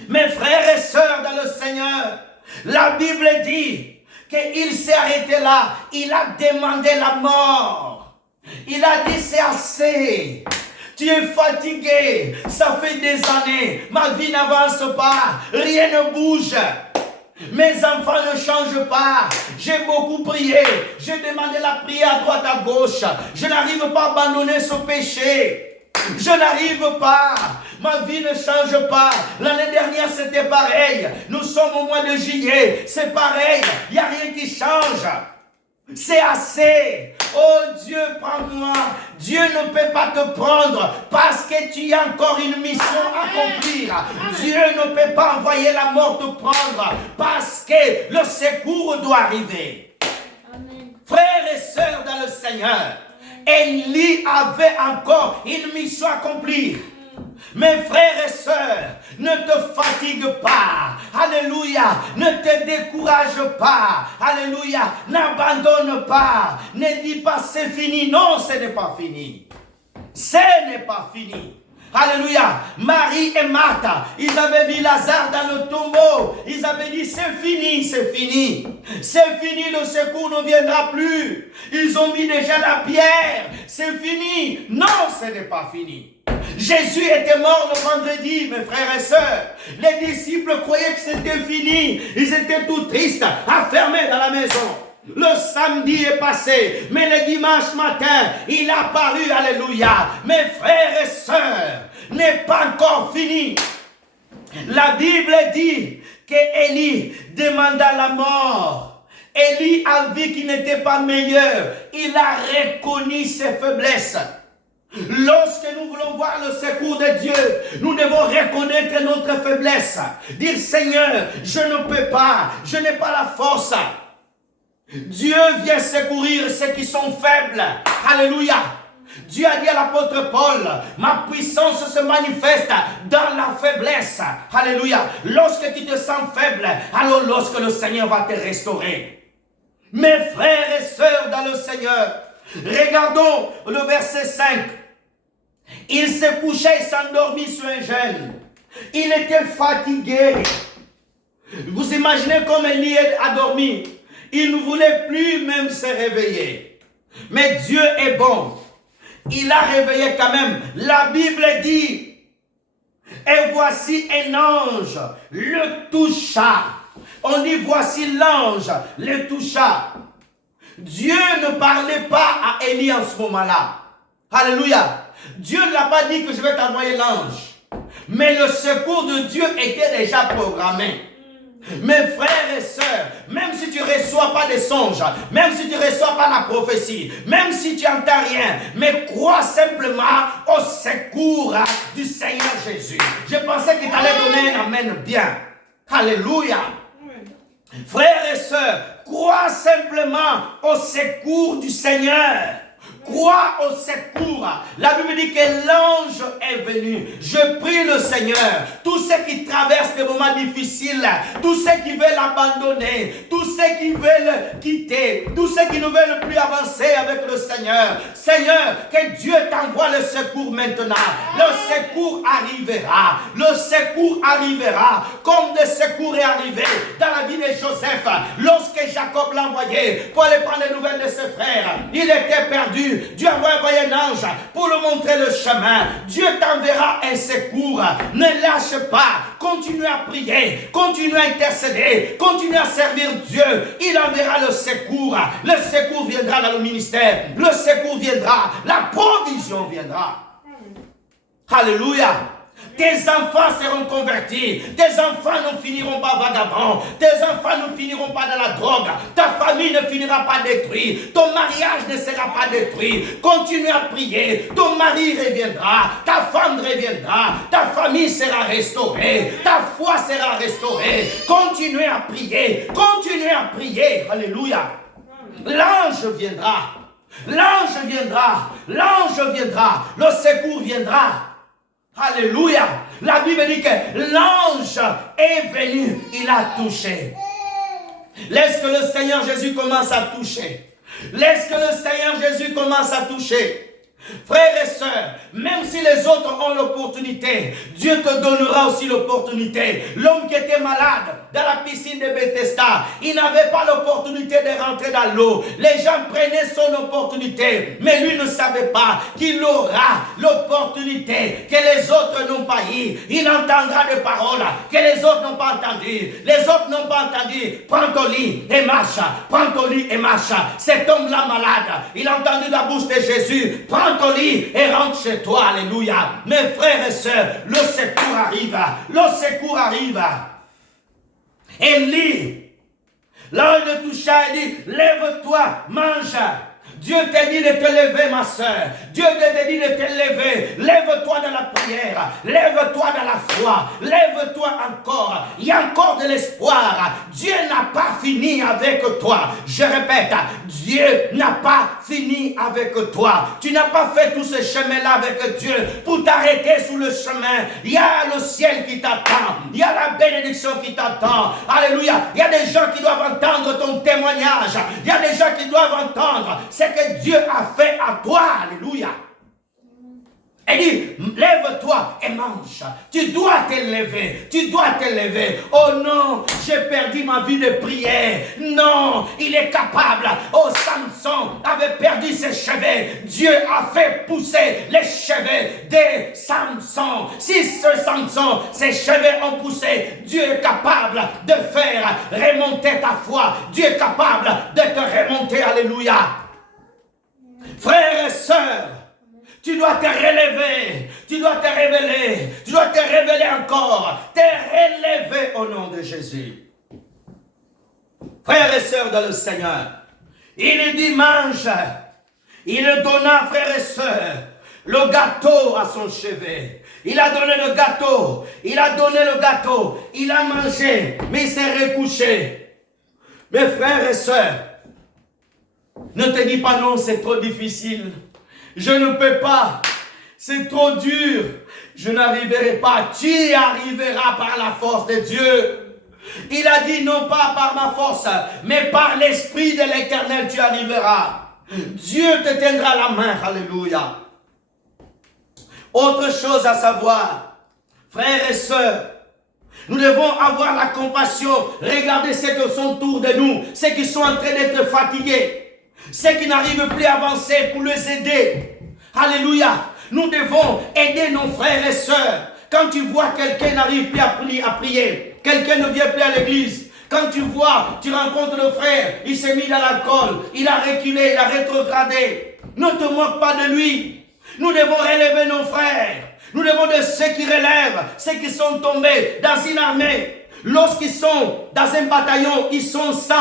Mes frères et sœurs dans le Seigneur, la Bible dit qu'il s'est arrêté là, il a demandé la mort. Il a dit c'est assez. Tu es fatigué. Ça fait des années. Ma vie n'avance pas. Rien ne bouge. Mes enfants ne changent pas. J'ai beaucoup prié. J'ai demandé la prière à droite, à gauche. Je n'arrive pas à abandonner ce péché. Je n'arrive pas. Ma vie ne change pas. L'année dernière, c'était pareil. Nous sommes au mois de juillet. C'est pareil. Il n'y a rien qui change. C'est assez. Oh Dieu, prends-moi. Dieu ne peut pas te prendre parce que tu as encore une mission à accomplir. Dieu ne peut pas envoyer la mort te prendre parce que le secours doit arriver. Amen. Frères et sœurs dans le Seigneur, Élie avait encore une mission à accomplir. Mes frères et sœurs, ne te fatigue pas. Alléluia. Ne te décourage pas. Alléluia. N'abandonne pas. Ne dis pas c'est fini. Non, ce n'est pas fini. Ce n'est pas fini. Alléluia. Marie et Martha, ils avaient vu Lazare dans le tombeau. Ils avaient dit c'est fini, c'est fini. C'est fini, le secours ne viendra plus. Ils ont mis déjà la pierre. C'est fini. Non, ce n'est pas fini. Jésus était mort le vendredi, mes frères et sœurs. Les disciples croyaient que c'était fini. Ils étaient tout tristes, enfermés dans la maison. Le samedi est passé, mais le dimanche matin, il a apparu, alléluia. Mes frères et sœurs, n'est pas encore fini. La Bible dit qu'Élie demanda la mort. Élie a vu qu'il n'était pas meilleur. Il a reconnu ses faiblesses. Lorsque nous voulons voir le secours de Dieu, nous devons reconnaître notre faiblesse. Dire Seigneur, je ne peux pas, je n'ai pas la force. Dieu vient secourir ceux qui sont faibles. Alléluia. Dieu a dit à l'apôtre Paul, ma puissance se manifeste dans la faiblesse. Alléluia. Lorsque tu te sens faible, alors lorsque le Seigneur va te restaurer. Mes frères et sœurs dans le Seigneur, regardons le verset 5. Il se couchait et s'endormit sur un jeûne. Il était fatigué. Vous imaginez comme Élie a dormi. Il ne voulait plus même se réveiller. Mais Dieu est bon. Il a réveillé quand même. La Bible dit, et voici un ange le toucha. On dit voici l'ange le toucha. Dieu ne parlait pas à Élie en ce moment-là. Alléluia. Dieu ne l'a pas dit que je vais t'envoyer l'ange. Mais le secours de Dieu était déjà programmé. Mes frères et sœurs, même si tu ne reçois pas des songes, même si tu ne reçois pas la prophétie, même si tu n'entends rien, mais crois simplement au secours du Seigneur Jésus. Je pensais qu'il t'allait donner un amen bien. Alléluia. Frères et sœurs, crois simplement au secours du Seigneur. Crois au secours. La Bible dit que l'ange est venu. Je prie le Seigneur. Tous ceux qui traversent des moments difficiles, tous ceux qui veulent abandonner, tous ceux qui veulent quitter, tous ceux qui ne veulent plus avancer avec le Seigneur. Seigneur, que Dieu t'envoie le secours maintenant. Le secours arrivera. Le secours arrivera. Comme le secours est arrivé dans la vie de Joseph. Lorsque Jacob l'a envoyé pour aller prendre les nouvelles de ses frères, il était perdu. Dieu a envoyé un ange pour lui montrer le chemin. Dieu t'enverra un secours. Ne lâche pas. Continue à prier. Continue à intercéder. Continue à servir Dieu. Il enverra le secours. Le secours viendra dans le ministère. Le secours viendra. La provision viendra. Alléluia. Tes enfants seront convertis. Tes enfants ne finiront pas vagabonds. Tes enfants ne finiront pas dans la drogue. Ta famille ne finira pas détruite. Ton mariage ne sera pas détruit. Continue à prier. Ton mari reviendra. Ta femme reviendra. Ta famille sera restaurée. Ta foi sera restaurée. Continue à prier. Continue à prier. Alléluia. L'ange viendra. L'ange viendra. L'ange viendra. Le secours viendra. Alléluia. La Bible dit que l'ange est venu. Il a touché. Laisse que le Seigneur Jésus commence à toucher. Laisse que le Seigneur Jésus commence à toucher. Frères et sœurs, même si les autres ont l'opportunité, Dieu te donnera aussi l'opportunité. L'homme qui était malade dans la piscine de Bethesda, il n'avait pas l'opportunité de rentrer dans l'eau. Les gens prenaient son opportunité, mais lui ne savait pas qu'il aura l'opportunité que les autres n'ont pas eu. Il entendra des paroles que les autres n'ont pas entendues. Les autres n'ont pas entendu. Prends ton lit et marche. Prends ton lit et marche. Cet homme-là malade, il a entendu la bouche de Jésus. Prends ton lit et rentre chez toi. Alléluia. Mes frères et sœurs, le secours arrive. Le secours arrive. Élie, l'ange le toucha et dit, lève-toi, mange. Dieu t'a dit de te lever, ma soeur. Dieu t'a dit de te lever. Lève-toi dans la prière. Lève-toi dans la foi. Lève-toi encore. Il y a encore de l'espoir. Dieu n'a pas fini avec toi. Je répète, Dieu n'a pas fini avec toi. Tu n'as pas fait tout ce chemin-là avec Dieu pour t'arrêter sur le chemin. Il y a le ciel qui t'attend. Il y a la bénédiction qui t'attend. Alléluia. Il y a des gens qui doivent entendre ton témoignage. Il y a des gens qui doivent entendre que Dieu a fait à toi. Alléluia. Elle dit, lève-toi et mange. Tu dois te lever. Tu dois te lever. Oh non, j'ai perdu ma vie de prière. Non, il est capable. Oh, Samson avait perdu ses cheveux. Dieu a fait pousser les cheveux de Samson. Si ce Samson, ses cheveux ont poussé, Dieu est capable de faire remonter ta foi. Dieu est capable de te remonter. Alléluia. Frères et sœurs, tu dois te relever, tu dois te révéler, tu dois te révéler encore, te relever au nom de Jésus. Frères et sœurs dans le Seigneur, il dit mange, il donna, frères et sœurs, le gâteau à son chevet. Il a donné le gâteau, il a donné le gâteau, il a mangé, mais il s'est recouché. Mes frères et sœurs, ne te dis pas non, c'est trop difficile. Je ne peux pas. C'est trop dur. Je n'arriverai pas. Tu y arriveras par la force de Dieu. Il a dit non pas par ma force, mais par l'Esprit de l'Éternel, tu arriveras. Dieu te tiendra la main. Alléluia. Autre chose à savoir, frères et sœurs, nous devons avoir la compassion. Regardez ceux qui sont autour de nous, ceux qui sont en train d'être fatigués. Ceux qui n'arrivent plus à avancer pour les aider. Alléluia. Nous devons aider nos frères et sœurs. Quand tu vois quelqu'un n'arrive plus à prier, quelqu'un ne vient plus à l'église, quand tu vois, tu rencontres le frère, il s'est mis dans l'alcool, il a reculé, il a rétrogradé. Ne te moque pas de lui. Nous devons relever nos frères. Nous devons de ceux qui relèvent, ceux qui sont tombés dans une armée. Lorsqu'ils sont dans un bataillon, ils sont 100.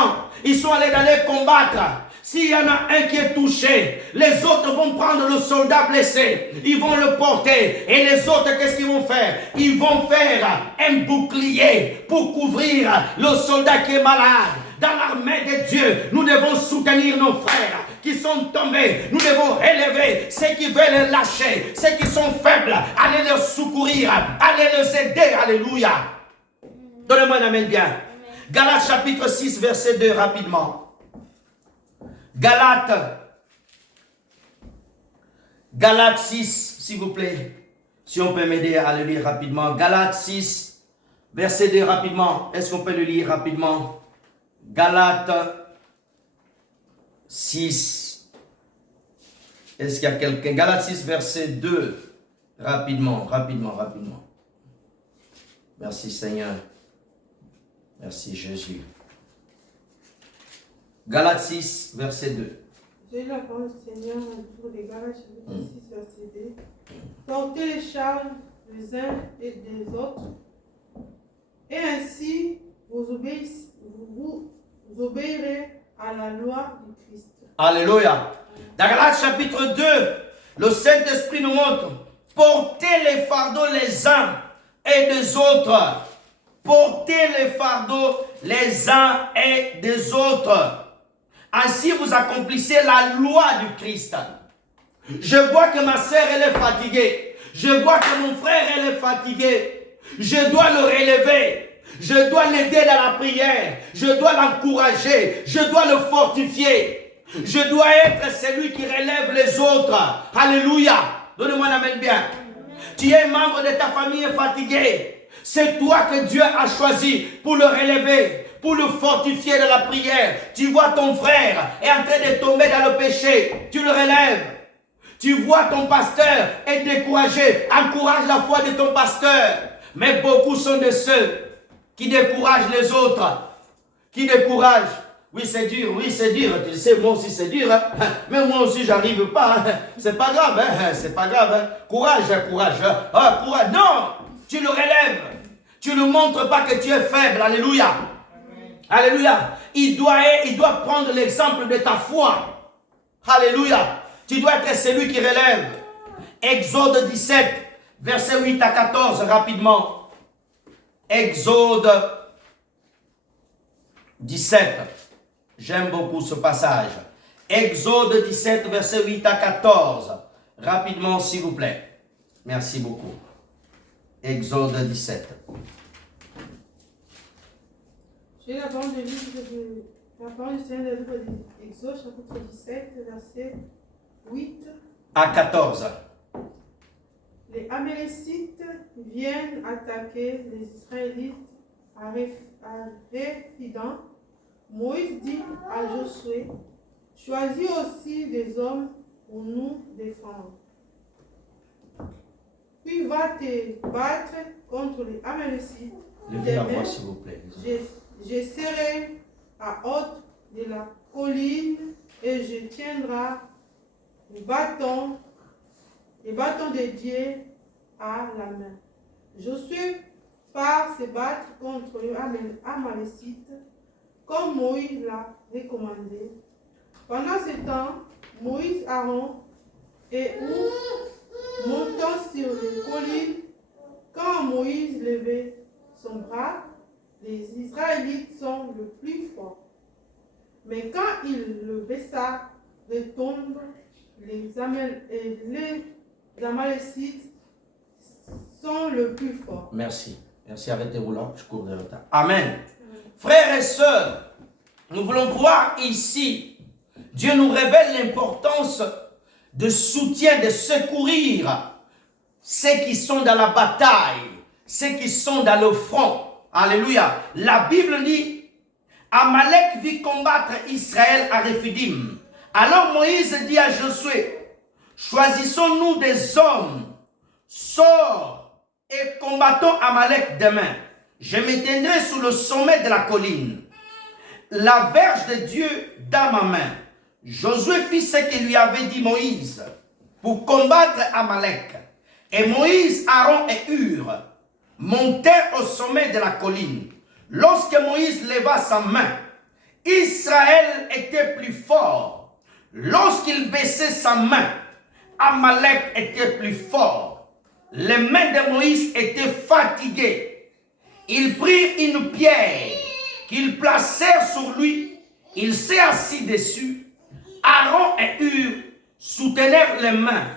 Ils sont allés d'aller combattre. S'il y en a un qui est touché, les autres vont prendre le soldat blessé. Ils vont le porter. Et les autres, qu'est-ce qu'ils vont faire? Ils vont faire un bouclier pour couvrir le soldat qui est malade. Dans l'armée de Dieu, nous devons soutenir nos frères. qui sont tombés. Nous devons relever ceux qui veulent lâcher, ceux qui sont faibles. Allez les secourir, allez les aider. Alléluia. Donnez-moi un amen bien. Galates chapitre 6, verset 2, rapidement. Galates 6, s'il vous plaît. Si on peut m'aider à le lire rapidement. Galates 6, verset 2, rapidement. Est-ce qu'on peut le lire rapidement? Galates 6. Est-ce qu'il y a quelqu'un? Galates 6, verset 2. Rapidement. Merci Seigneur. Merci Jésus. Galates 6, verset 2. J'ai la parole du Seigneur pour les Galates chapitre 6, verset 2. Portez les charges les uns et des autres, et ainsi vous obéirez à la loi du Christ. Alléluia. Dans Galates chapitre 2, le Saint-Esprit nous montre: portez les fardeaux les uns et des autres. Portez les fardeaux les uns et des autres. Ainsi vous accomplissez la loi du Christ. Je vois que ma sœur, elle est fatiguée. Je vois que mon frère, elle est fatigué. Je dois le relever. Je dois l'aider dans la prière. Je dois l'encourager. Je dois le fortifier. Je dois être celui qui relève les autres. Alléluia. Donnez-moi un amen bien. Tu es membre de ta famille fatigué. C'est toi que Dieu a choisi pour le relever, pour le fortifier dans la prière. Tu vois ton frère est en train de tomber dans le péché. Tu le relèves. Tu vois ton pasteur est découragé. Encourage la foi de ton pasteur. Mais beaucoup sont de ceux qui découragent les autres. Qui découragent. Oui, c'est dur. Tu sais, moi aussi, c'est dur. Hein? Mais moi aussi, j'arrive pas. Hein? C'est pas grave. Hein? C'est pas grave. Hein? Courage. Ah, courage. Non, tu le relèves. Tu ne montres pas que tu es faible. Alléluia. Alléluia. Il doit prendre l'exemple de ta foi. Alléluia. Tu dois être celui qui relève. Exode 17, verset 8 à 14, rapidement. Exode 17. J'aime beaucoup ce passage. Exode 17, verset 8 à 14. Rapidement, s'il vous plaît. Merci beaucoup. Exode 17. J'ai la parole du Seigneur de Exode, chapitre 17, verset 8 à 14. Les Amalécites viennent attaquer les Israélites à Rephidim. Moïse dit à Josué: choisis aussi des hommes pour nous défendre. Puis va te battre contre les Amalécites. Levez la voix, s'il vous plaît. Je serai à haute de la colline et je tiendrai le bâton de Dieu à la main. Josué part se battre contre les Amalécites comme Moïse l'a recommandé. Pendant ce temps, Moïse, Aaron et Hur montant sur les collines. Quand Moïse levait son bras, les Israélites sont le plus forts. Mais quand il le baissa, retombent les Amalécites sont le plus forts. Merci. Merci, arrêtez-vous là, je cours de retard. Amen. Frères et sœurs, nous voulons voir ici, Dieu nous révèle l'importance de soutien, de secourir ceux qui sont dans la bataille, ceux qui sont dans le front. Alléluia. La Bible dit, Amalek vit combattre Israël à Rephidim. Alors Moïse dit à Josué, choisissons-nous des hommes, sors et combattons Amalek demain. Je m'éteindrai sous le sommet de la colline, la verge de Dieu dans ma main. Josué fit ce que lui avait dit Moïse pour combattre Amalek. Et Moïse, Aaron et Hur montèrent au sommet de la colline. Lorsque Moïse leva sa main, Israël était plus fort. Lorsqu'il baissait sa main, Amalek était plus fort. Les mains de Moïse étaient fatiguées. Ils prirent une pierre qu'ils placèrent sur lui. Il s'est assis dessus. Aaron et Hur soutenèrent les mains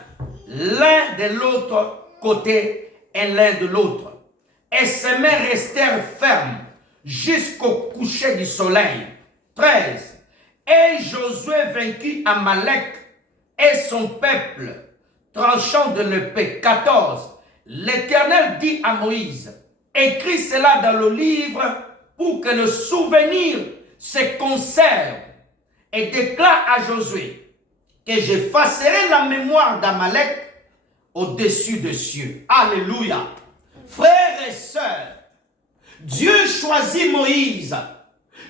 l'un de l'autre côté et l'un de l'autre. Et ses mains restèrent fermes jusqu'au coucher du soleil. 13. Et Josué vainquit Amalek et son peuple, tranchant de l'épée. 14. L'Éternel dit à Moïse, écris cela dans le livre pour que le souvenir se conserve, et déclare à Josué que j'effacerai la mémoire d'Amalek au-dessus des cieux. Alléluia. Frères et sœurs, Dieu choisit Moïse.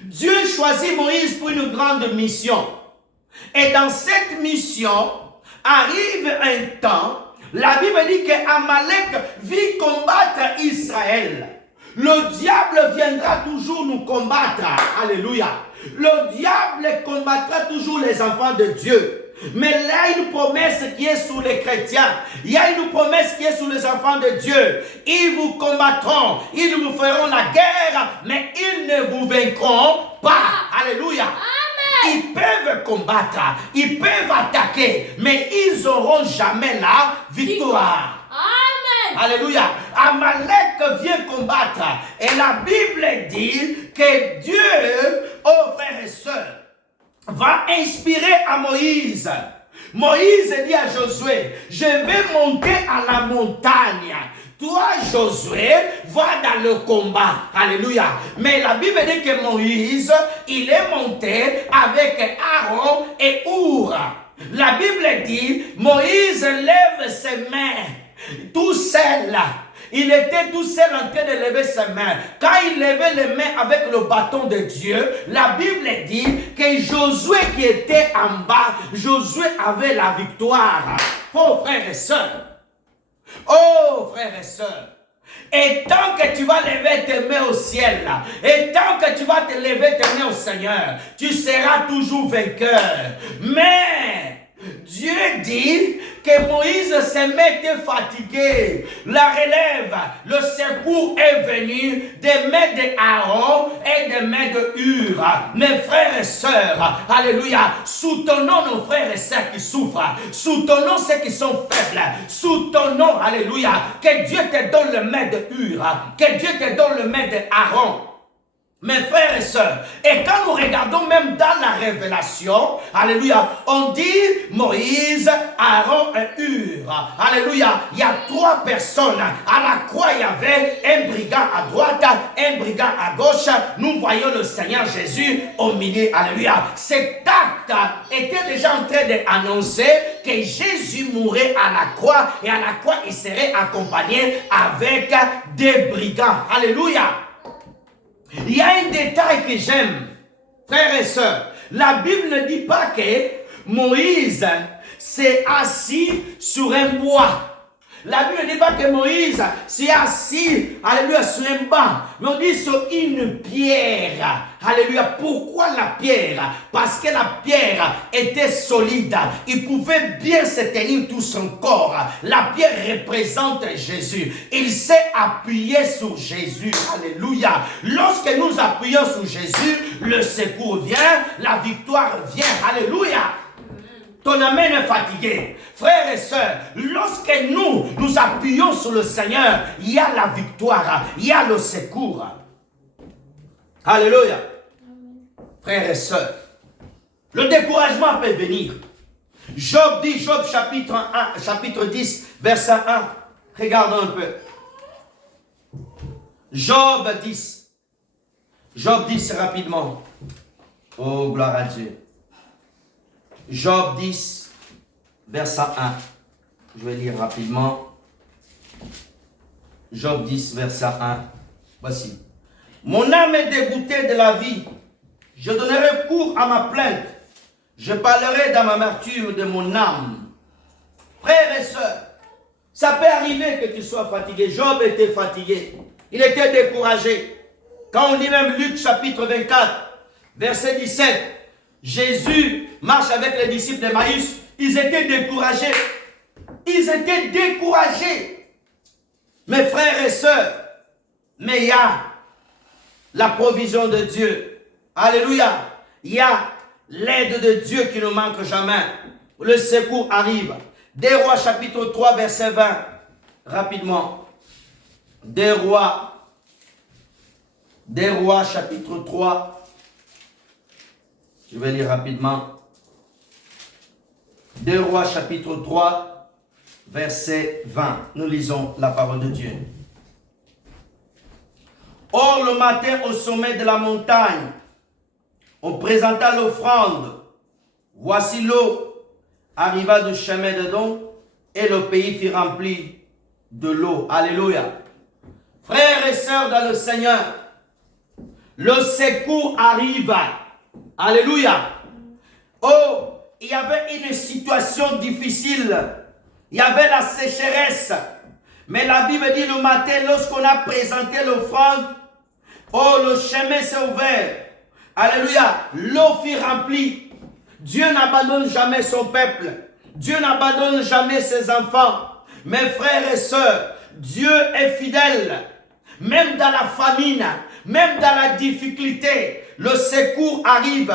Dieu choisit Moïse pour une grande mission. Et dans cette mission, arrive un temps, la Bible dit qu'Amalek vit combattre Israël. Le diable viendra toujours nous combattre. Alléluia. Le diable combattra toujours les enfants de Dieu. Mais là, il y a une promesse qui est sur les chrétiens. Il y a une promesse qui est sur les enfants de Dieu. Ils vous combattront. Ils vous feront la guerre. Mais ils ne vous vaincront pas. Alléluia. Amen. Ils peuvent combattre. Ils peuvent attaquer. Mais ils n'auront jamais la victoire. Amen. Alléluia. Amalek vient combattre. Et la Bible dit que Dieu, oh frères et sœurs, va inspirer à Moïse. Moïse dit à Josué, je vais monter à la montagne. Toi, Josué, va dans le combat. Alléluia. Mais la Bible dit que Moïse, il est monté avec Aaron et Hur. La Bible dit, Moïse lève ses mains, tout seul. Il était tout seul en train de lever ses mains. Quand il levait les mains avec le bâton de Dieu, la Bible dit que Josué qui était en bas, Josué avait la victoire. Oh frères et sœurs, oh frères et sœurs, et tant que tu vas lever tes mains au ciel, et tant que tu vas te lever tes mains au Seigneur, tu seras toujours vainqueur. Mais Dieu dit que Moïse se mettait fatigué. La relève, le secours est venu des mains d'Aaron et des mains de Hur. Mes frères et sœurs, alléluia, soutenons nos frères et sœurs qui souffrent. Soutenons ceux qui sont faibles. Soutenons, alléluia, que Dieu te donne le main de Hur, que Dieu te donne le main d'Aaron. Mes frères et sœurs, et quand nous regardons même dans la révélation, alléluia, on dit Moïse, Aaron et Hur. Alléluia, il y a 3 personnes. À la croix, il y avait un brigand à droite, un brigand à gauche. Nous voyons le Seigneur Jésus au milieu. Alléluia. Cet acte était déjà en train d'annoncer que Jésus mourrait à la croix, et à la croix, il serait accompagné avec des brigands. Alléluia. Il y a un détail que j'aime, frères et sœurs. La Bible ne dit pas que Moïse s'est assis sur un bois. La Bible ne dit pas que Moïse s'est assis, alléluia, sur un banc. Mais on dit sur une pierre. Alléluia. Pourquoi la pierre? Parce que la pierre était solide. Il pouvait bien se tenir tout son corps. La pierre représente Jésus. Il s'est appuyé sur Jésus. Alléluia. Lorsque nous appuyons sur Jésus, le secours vient, la victoire vient. Alléluia. Ton amen est fatigué. Frères et sœurs, lorsque nous appuyons sur le Seigneur, il y a la victoire, il y a le secours. Alléluia. Frères et sœurs, le découragement peut venir. Job dit, Job chapitre 10, verset 1. Regardons un peu. Job 10. Job 10 rapidement. Oh, gloire à Dieu. Job 10, verset 1. Je vais lire rapidement. Job 10, verset 1. Voici. Mon âme est dégoûtée de la vie. Je donnerai cours à ma plainte. Je parlerai dans ma amertume de mon âme. Frères et sœurs, ça peut arriver que tu sois fatigué. Job était fatigué. Il était découragé. Quand on lit même Luc chapitre 24, verset 17, Jésus marche avec les disciples d'Emmaüs. Ils étaient découragés. Ils étaient découragés. Mes frères et sœurs, mais il y a la provision de Dieu. Alléluia. Il y a l'aide de Dieu qui ne manque jamais. Le secours arrive. Des Rois chapitre 3 verset 20. Rapidement. Des Rois chapitre 3. Je vais lire rapidement. Des Rois chapitre 3 verset 20. Nous lisons la parole de Dieu. Or, le matin, au sommet de la montagne, on présenta l'offrande. Voici l'eau arriva du chemin de Don, et le pays fut rempli de l'eau. Alléluia. Frères et sœurs dans le Seigneur, le secours arrive. Alléluia. Oh, il y avait une situation difficile. Il y avait la sécheresse. Mais la Bible dit le matin, lorsqu'on a présenté l'offrande, oh, le chemin s'est ouvert. Alléluia. L'eau fut remplie. Dieu n'abandonne jamais son peuple. Dieu n'abandonne jamais ses enfants. Mes frères et sœurs, Dieu est fidèle. Même dans la famine, même dans la difficulté, le secours arrive.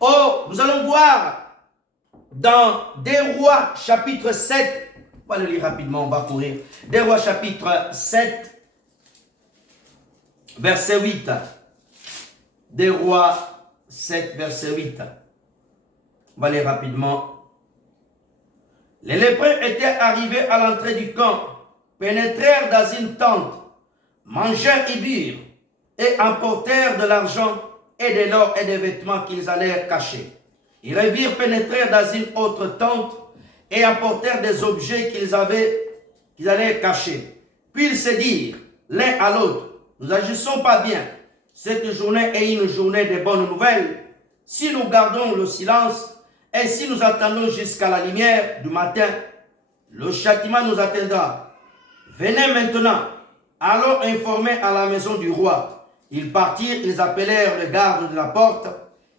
Oh, nous allons voir dans Des Rois chapitre 7. On va le lire rapidement, on va courir. Des Rois chapitre 7, verset 8. Des Rois 7, verset 8. On va lire rapidement. Les lépreux étaient arrivés à l'entrée du camp, pénétrèrent dans une tente, mangèrent et burent, et emportèrent de l'argent et de l'or et des vêtements qu'ils allèrent cacher. Ils revirent, pénétrèrent dans une autre tente, et apportèrent des objets qu'ils allaient cacher. Puis ils se dirent l'un à l'autre, nous n'agissons pas bien. Cette journée est une journée de bonnes nouvelles. Si nous gardons le silence, et si nous attendons jusqu'à la lumière du matin, le châtiment nous atteindra. Venez maintenant, allons informer à la maison du roi. Ils partirent, ils appelèrent le garde de la porte.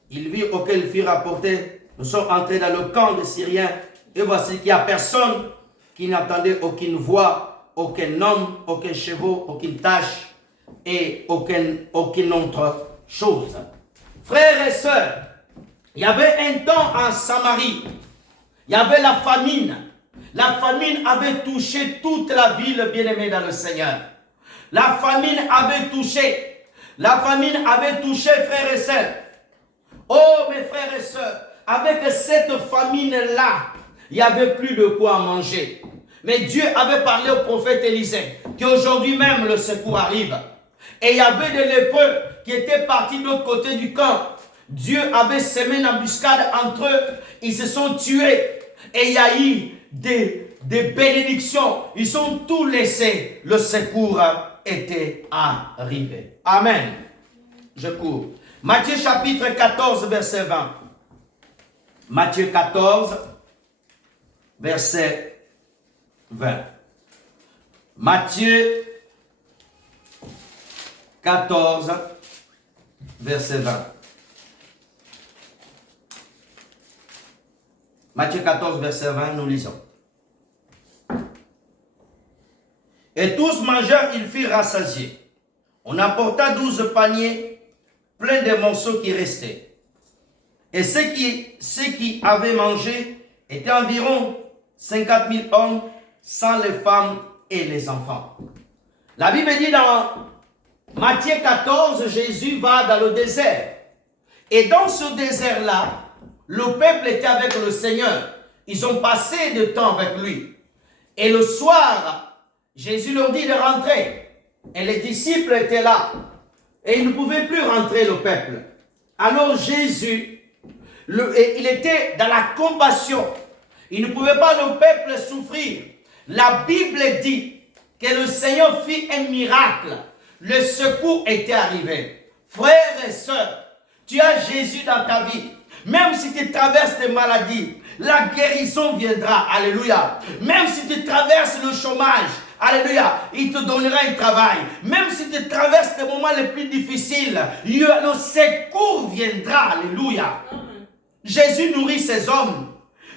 Ils virent auquel ils furent rapportés. Nous sommes entrés dans le camp des Syriens. Et voici qu'il n'y a personne qui n'attendait aucune voix, aucun homme, aucun chevaux, aucune tâche et aucune autre chose. Frères et sœurs, il y avait un temps en Samarie, il y avait la famine. La famine avait touché toute la ville bien-aimée dans le Seigneur. La famine avait touché, frères et sœurs. Oh mes frères et sœurs, avec cette famine-là, il n'y avait plus de quoi manger. Mais Dieu avait parlé au prophète Élisée qu'aujourd'hui même le secours arrive. Et il y avait des lépreux qui étaient partis de l'autre côté du camp. Dieu avait semé une embuscade entre eux. Ils se sont tués. Et il y a eu des bénédictions. Ils ont tout laissé. Le secours était arrivé. Amen. Je cours. Matthieu chapitre 14, verset 20. Matthieu 14, verset 20. Matthieu 14, verset 20. Matthieu 14, verset 20, nous lisons. Et tous mangèrent, ils furent rassasiés. On apporta 12 paniers pleins de morceaux qui restaient. Et ceux qui avaient mangé étaient environ 50 000 hommes, sans les femmes et les enfants. La Bible dit dans Matthieu 14, Jésus va dans le désert. Et dans ce désert-là, le peuple était avec le Seigneur. Ils ont passé du temps avec lui. Et le soir, Jésus leur dit de rentrer. Et les disciples étaient là. Et ils ne pouvaient plus rentrer, le peuple. Alors Jésus, il était dans la compassion. Il ne pouvait pas le peuple souffrir. La Bible dit que le Seigneur fit un miracle. Le secours était arrivé. Frères et sœurs, tu as Jésus dans ta vie. Même si tu traverses des maladies, la guérison viendra. Alléluia. Même si tu traverses le chômage, alléluia, il te donnera un travail. Même si tu traverses des moments les plus difficiles, le secours viendra. Alléluia. Jésus nourrit ses hommes.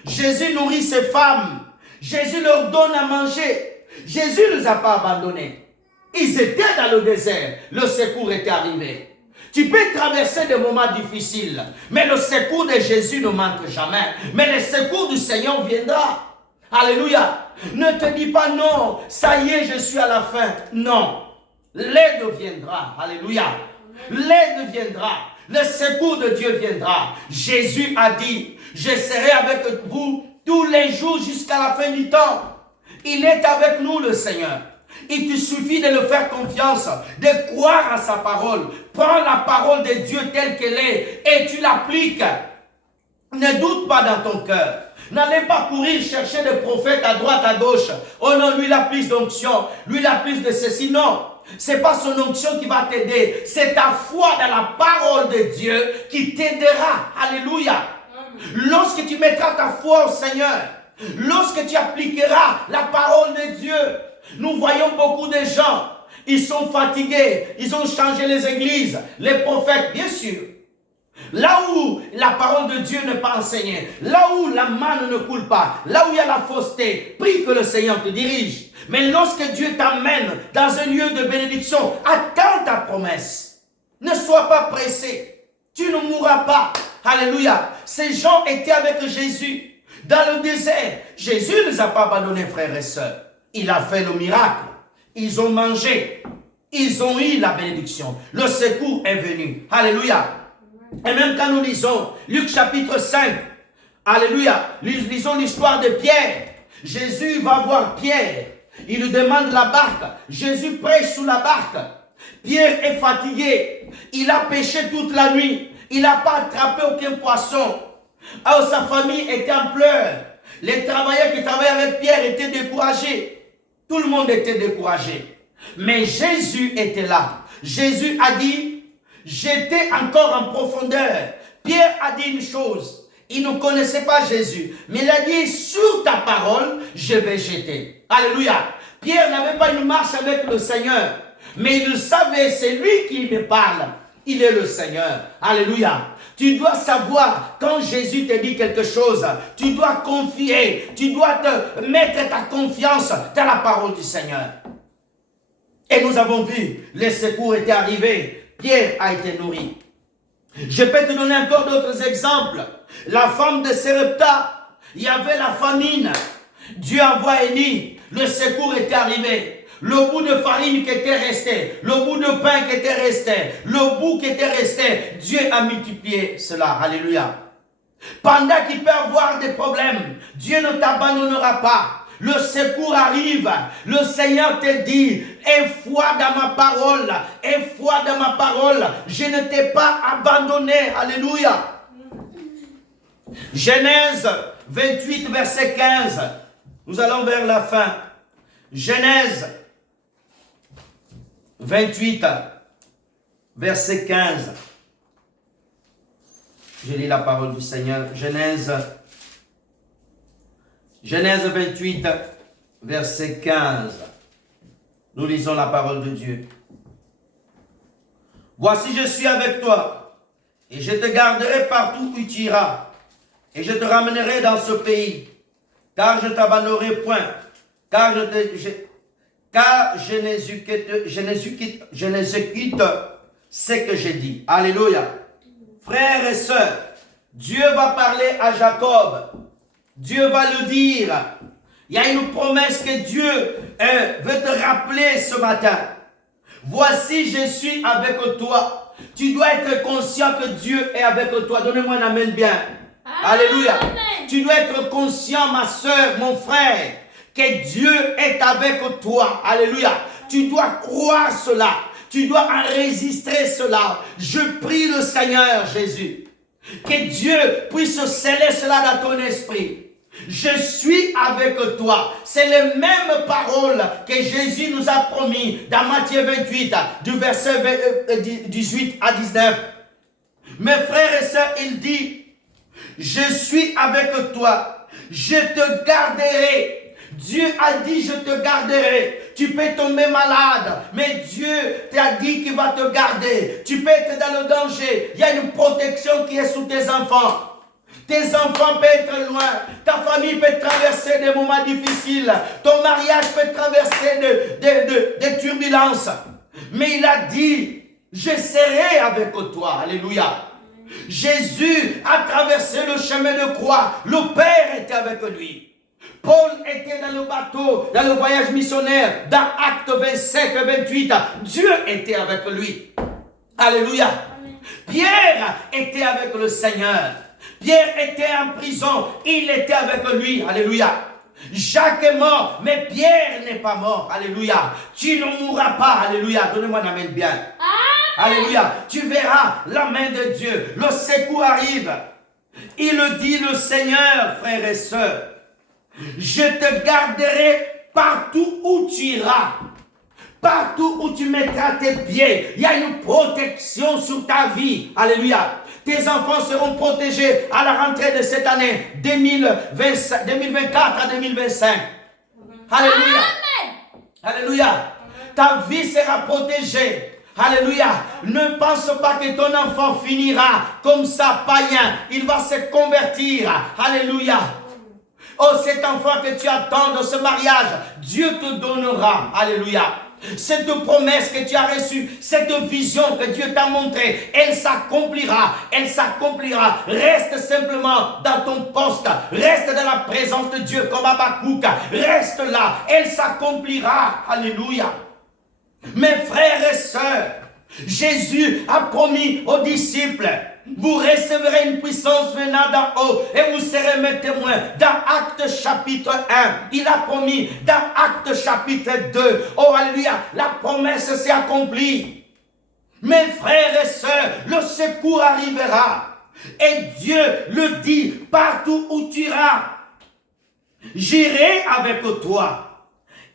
Jésus nourrit ses femmes. Jésus leur donne à manger. Jésus ne les a pas abandonnés. Ils étaient dans le désert. Le secours était arrivé. Tu peux traverser des moments difficiles, mais le secours de Jésus ne manque jamais. Mais le secours du Seigneur viendra. Alléluia. Ne te dis pas non, ça y est, je suis à la fin. Non. L'aide viendra. Alléluia. L'aide viendra. Le secours de Dieu viendra. Jésus a dit, je serai avec vous tous les jours jusqu'à la fin du temps. Il est avec nous, le Seigneur. Il te suffit de le faire confiance, de croire à sa parole. Prends la parole de Dieu telle qu'elle est et tu l'appliques. Ne doute pas dans ton cœur. N'allez pas courir chercher des prophètes à droite, à gauche. Oh non, lui il a plus d'onction, lui il a plus de ceci. Non, ce n'est pas son onction qui va t'aider. C'est ta foi dans la parole de Dieu qui t'aidera. Alléluia. Lorsque tu mettras ta foi au Seigneur, lorsque tu appliqueras la parole de Dieu, nous voyons beaucoup de gens, ils sont fatigués, ils ont changé les églises, les prophètes, bien sûr. Là où la parole de Dieu n'est pas enseignée, là où la manne ne coule pas, là où il y a la fausseté, prie que le Seigneur te dirige. Mais lorsque Dieu t'amène dans un lieu de bénédiction, attends ta promesse. Ne sois pas pressé. Tu ne mourras pas. Alléluia. Ces gens étaient avec Jésus dans le désert. Jésus ne les a pas abandonnés, frères et sœurs. Il a fait le miracle. Ils ont mangé. Ils ont eu la bénédiction. Le secours est venu. Alléluia. Et même quand nous lisons Luc chapitre 5, alléluia, lisons l'histoire de Pierre. Jésus va voir Pierre. Il lui demande la barque. Jésus prêche sous la barque. Pierre est fatigué. Il a pêché toute la nuit. Il n'a pas attrapé aucun poisson. Alors sa famille était en pleurs. Les travailleurs qui travaillaient avec Pierre étaient découragés. Tout le monde était découragé. Mais Jésus était là. Jésus a dit, j'étais encore en profondeur. Pierre a dit une chose. Il ne connaissait pas Jésus. Mais il a dit, sur ta parole, je vais jeter. Alléluia. Pierre n'avait pas une marche avec le Seigneur. Mais il savait, c'est lui qui me parle. Il est le Seigneur. Alléluia. Tu dois savoir, quand Jésus te dit quelque chose, tu dois confier, tu dois te mettre ta confiance dans la parole du Seigneur. Et nous avons vu, les secours étaient arrivés, Pierre a été nourri. Je peux te donner encore d'autres exemples. La femme de Sarepta, il y avait la famine. Dieu envoie Élie, le secours était arrivé. Le bout de farine qui était resté, le bout de pain qui était resté, le bout qui était resté, Dieu a multiplié cela. Alléluia. Pendant qu'il peut avoir des problèmes, Dieu ne t'abandonnera pas. Le secours arrive. Le Seigneur te dit, aie foi dans ma parole, aie foi dans ma parole. Je ne t'ai pas abandonné. Alléluia. Genèse 28, verset 15. Nous allons vers la fin. Genèse 28, verset 15. Je lis la parole du Seigneur. Genèse 28, verset 15. Nous lisons la parole de Dieu. Voici, je suis avec toi, et je te garderai partout où tu iras, et je te ramènerai dans ce pays, car je t'abandonnerai point, car je n'exécute ce que j'ai dit. Alléluia. Frères et sœurs, Dieu va parler à Jacob. Dieu va le dire. Il y a une promesse que Dieu veut te rappeler ce matin. Voici, je suis avec toi. Tu dois être conscient que Dieu est avec toi. Donnez-moi un amen bien. Alléluia. Tu dois être conscient, ma soeur, mon frère, que Dieu est avec toi. Alléluia. Tu dois croire cela. Tu dois enregistrer cela. Je prie le Seigneur Jésus, que Dieu puisse sceller cela dans ton esprit. Je suis avec toi. C'est les mêmes paroles que Jésus nous a promis dans Matthieu 28, du verset 18 à 19. Mes frères et sœurs, il dit, je suis avec toi. Je te garderai. Dieu a dit, je te garderai. Tu peux tomber malade, mais Dieu t'a dit qu'il va te garder. Tu peux être dans le danger. Il y a une protection qui est sous tes enfants. Tes enfants peuvent être loin. Ta famille peut traverser des moments difficiles. Ton mariage peut traverser des turbulences. Mais il a dit, je serai avec toi. Alléluia. Jésus a traversé le chemin de croix. Le Père était avec lui. Paul était dans le bateau, dans le voyage missionnaire, dans Actes 27 et 28. Dieu était avec lui. Alléluia. Amen. Pierre était avec le Seigneur. Pierre était en prison. Il était avec lui. Alléluia. Jacques est mort, mais Pierre n'est pas mort. Alléluia. Tu ne mourras pas. Alléluia. Donnez-moi un amen bien. Alléluia. Tu verras la main de Dieu. Le secours arrive. Il le dit le Seigneur, frères et sœurs. Je te garderai partout où tu iras. Partout où tu mettras tes pieds. Il y a une protection sur ta vie. Alléluia. Tes enfants seront protégés à la rentrée de cette année 2024 à 2025. Alléluia. Amen. Alléluia. Ta vie sera protégée. Alléluia. Ne pense pas que ton enfant finira comme ça, païen. Il va se convertir. Alléluia. Oh, cet enfant que tu attends dans ce mariage, Dieu te donnera. Alléluia. Cette promesse que tu as reçue, cette vision que Dieu t'a montrée, elle s'accomplira. Elle s'accomplira. Reste simplement dans ton poste. Reste dans la présence de Dieu comme Habakkuk. Reste là. Elle s'accomplira. Alléluia. Mes frères et sœurs, Jésus a promis aux disciples, vous recevrez une puissance venant d'en haut et vous serez mes témoins. Dans Actes chapitre 1, il a promis. Dans Actes chapitre 2, oh alléluia, la promesse s'est accomplie. Mes frères et sœurs, le secours arrivera. Et Dieu le dit, partout où tu iras, j'irai avec toi.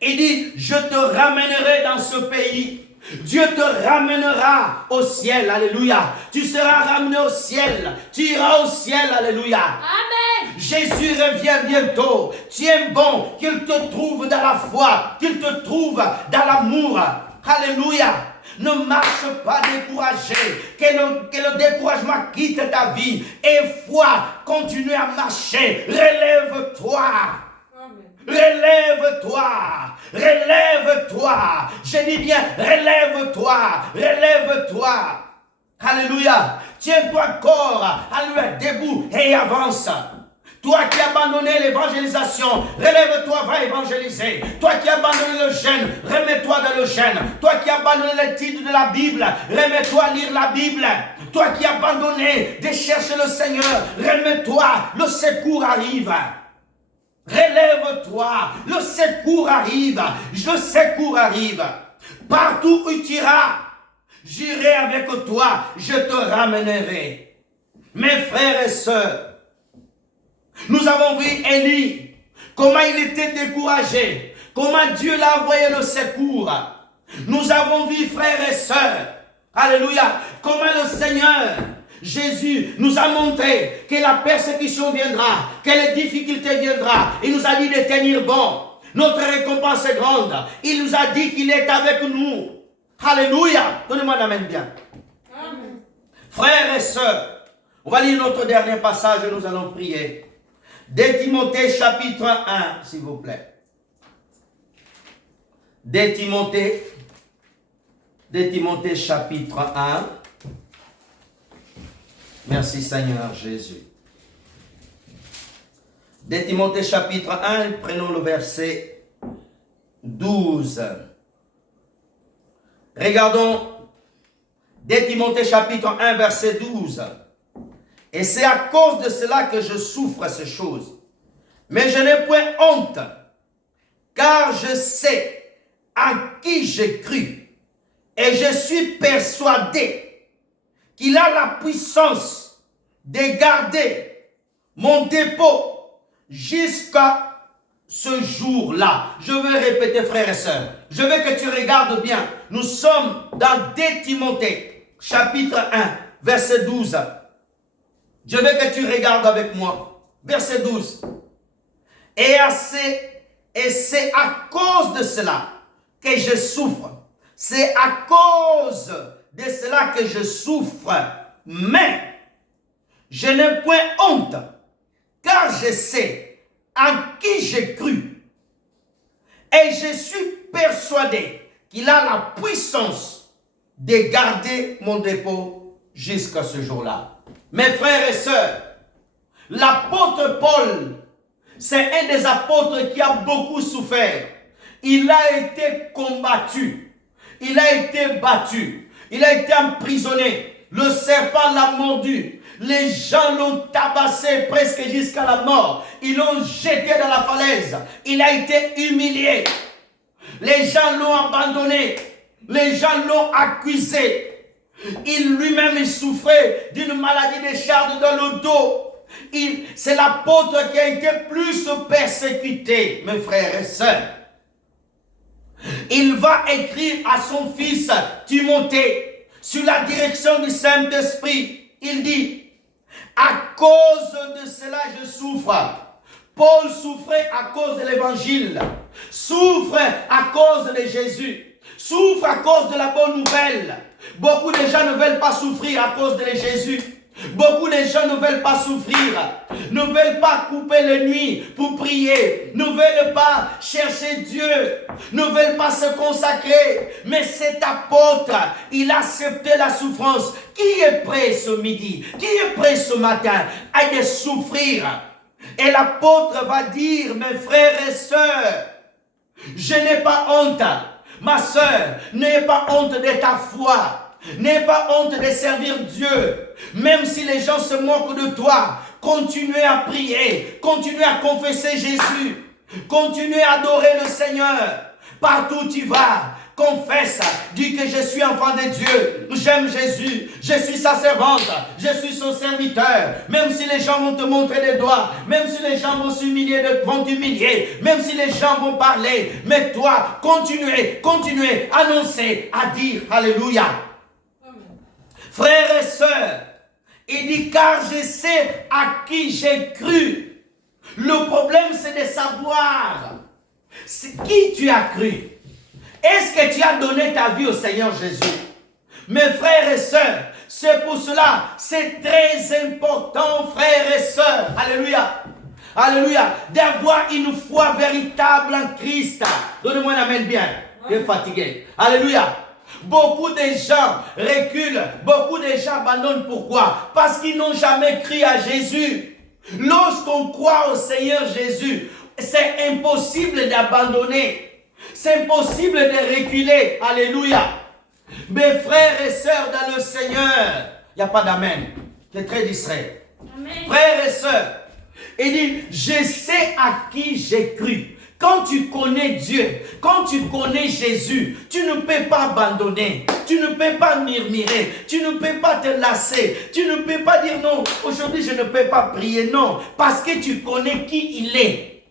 Il dit, je te ramènerai dans ce pays. Dieu te ramènera au ciel, alléluia. Tu seras ramené au ciel. Tu iras au ciel, alléluia. Amen. Jésus revient bientôt. Tiens bon qu'il te trouve dans la foi, qu'il te trouve dans l'amour. Alléluia. Ne marche pas découragé. Que le découragement quitte ta vie. Et foi, continue à marcher. Relève-toi. Relève-toi, relève-toi. Je dis bien, relève-toi, relève-toi. Alléluia. Tiens-toi encore, alléluia, debout et avance. Toi qui as abandonné l'évangélisation, relève-toi, va évangéliser. Toi qui as abandonné le jeûne, remets-toi dans le jeûne. Toi qui as abandonné les titres de la Bible, remets-toi à lire la Bible. Toi qui as abandonné de chercher le Seigneur, remets-toi, le secours arrive. Relève-toi, le secours arrive, le secours arrive. Partout où tu iras, j'irai avec toi, je te ramènerai. Mes frères et sœurs, nous avons vu Élie, comment il était découragé, comment Dieu l'a envoyé le secours. Nous avons vu, frères et sœurs, alléluia, comment le Seigneur Jésus nous a montré que la persécution viendra, que les difficultés viendront. Il nous a dit de tenir bon. Notre récompense est grande. Il nous a dit qu'il est avec nous. Alléluia. Donnez-moi un amen bien. Amen. Frères et sœurs, on va lire notre dernier passage et nous allons prier. 2 Timothée chapitre 1, s'il vous plaît. 2 Timothée chapitre 1. Merci Seigneur Jésus. 2 Timothée chapitre 1, prenons le verset 12. Regardons 2 Timothée chapitre 1, verset 12. Et c'est à cause de cela que je souffre ces choses. Mais je n'ai point honte, car je sais à qui j'ai cru. Et je suis persuadé qu'il a la puissance de garder mon dépôt jusqu'à ce jour-là. Je vais répéter, frères et sœurs. Je veux que tu regardes bien. Nous sommes dans 2 Timothée, chapitre 1, verset 12. Je veux que tu regardes avec moi. Verset 12. Et c'est à cause de cela que je souffre. C'est à cause de cela que je souffre. Mais je n'ai point honte, car je sais en qui j'ai cru. Et je suis persuadé qu'il a la puissance de garder mon dépôt jusqu'à ce jour-là. Mes frères et sœurs, l'apôtre Paul, c'est un des apôtres qui a beaucoup souffert. Il a été combattu, il a été battu, il a été emprisonné. Le serpent l'a mordu. Les gens l'ont tabassé presque jusqu'à la mort. Ils l'ont jeté dans la falaise. Il a été humilié. Les gens l'ont abandonné. Les gens l'ont accusé. Il lui-même souffrait d'une maladie des chardes dans le dos. C'est l'apôtre qui a été plus persécuté, mes frères et sœurs. Il va écrire à son fils Timothée sous la direction du Saint-Esprit. Il dit, à cause de cela je souffre. Paul souffrait à cause de l'évangile, souffre à cause de Jésus, souffre à cause de la bonne nouvelle. Beaucoup de gens ne veulent pas souffrir à cause de Jésus. Beaucoup de gens ne veulent pas souffrir, ne veulent pas couper les nuits pour prier, ne veulent pas chercher Dieu, ne veulent pas se consacrer. Mais cet apôtre, il a accepté la souffrance. Qui est prêt ce midi? Qui est prêt ce matin à souffrir? Et l'apôtre va dire, mes frères et sœurs, je n'ai pas honte. Ma sœur, n'aie pas honte de ta foi. N'aie pas honte de servir Dieu. Même si les gens se moquent de toi, continuez à prier, continuez à confesser Jésus, continuez à adorer le Seigneur. Partout où tu vas, confesse, dis que je suis enfant de Dieu, j'aime Jésus, je suis sa servante, je suis son serviteur. Même si les gens vont te montrer des doigts, même si les gens vont s'humilier, vont t'humilier, même si les gens vont parler, mais toi, continuez, annoncer, à dire Alléluia. Frères et sœurs, il dit, car je sais à qui j'ai cru. Le problème, c'est de savoir qui tu as cru. Est-ce que tu as donné ta vie au Seigneur Jésus? Mes frères et sœurs, c'est pour cela, c'est très important, frères et sœurs. Alléluia. Alléluia. D'avoir une foi véritable en Christ. Donnez-moi un amen bien. Je suis fatigué. Alléluia. Beaucoup de gens reculent, beaucoup de gens abandonnent. Pourquoi? Parce qu'ils n'ont jamais cru à Jésus. Lorsqu'on croit au Seigneur Jésus, c'est impossible d'abandonner. C'est impossible de reculer. Alléluia. Mes frères et sœurs dans le Seigneur, il n'y a pas d'amen. C'est très distrait. Amen. Frères et sœurs, il dit, je sais à qui j'ai cru. Quand tu connais Dieu, quand tu connais Jésus, tu ne peux pas abandonner, tu ne peux pas murmurer, tu ne peux pas te lasser, tu ne peux pas dire non, aujourd'hui je ne peux pas prier, non, parce que tu connais qui il est.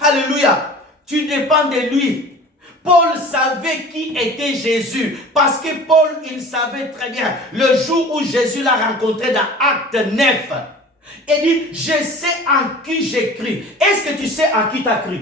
Alléluia, tu dépends de lui. Paul savait qui était Jésus, parce que Paul, il savait très bien, le jour où Jésus l'a rencontré dans Acte 9, il dit, je sais en qui j'ai cru. Est-ce que tu sais en qui tu as cru?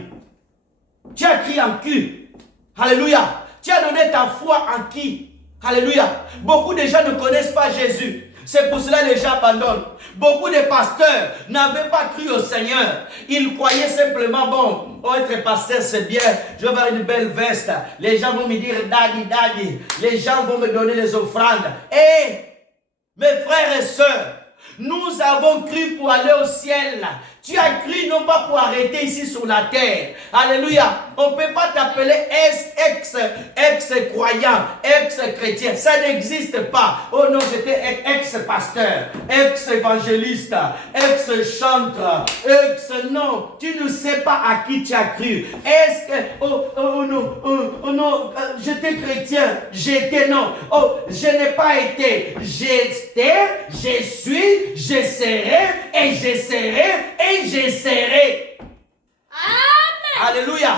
Tu as crié en qui? Alléluia. Tu as donné ta foi en qui? Alléluia. Beaucoup de gens ne connaissent pas Jésus. C'est pour cela que les gens abandonnent. Beaucoup de pasteurs n'avaient pas cru au Seigneur. Ils croyaient simplement, bon, oh, être pasteur c'est bien, je vais avoir une belle veste. Les gens vont me dire daddy, daddy. Les gens vont me donner les offrandes. Et mes frères et sœurs, nous avons cru pour aller au ciel. Tu as cru non pas pour arrêter ici sur la terre. Alléluia. On ne peut pas t'appeler ex-croyant, ex-chrétien. Ça n'existe pas. Oh non, j'étais ex-pasteur, ex-évangéliste, ex-chantre, non. Tu ne sais pas à qui tu as cru. Est-ce que, oh non, j'étais chrétien, j'étais non. Oh, je n'ai pas été. J'étais, je suis, je serai, et j'essaierai. Amen. Alléluia.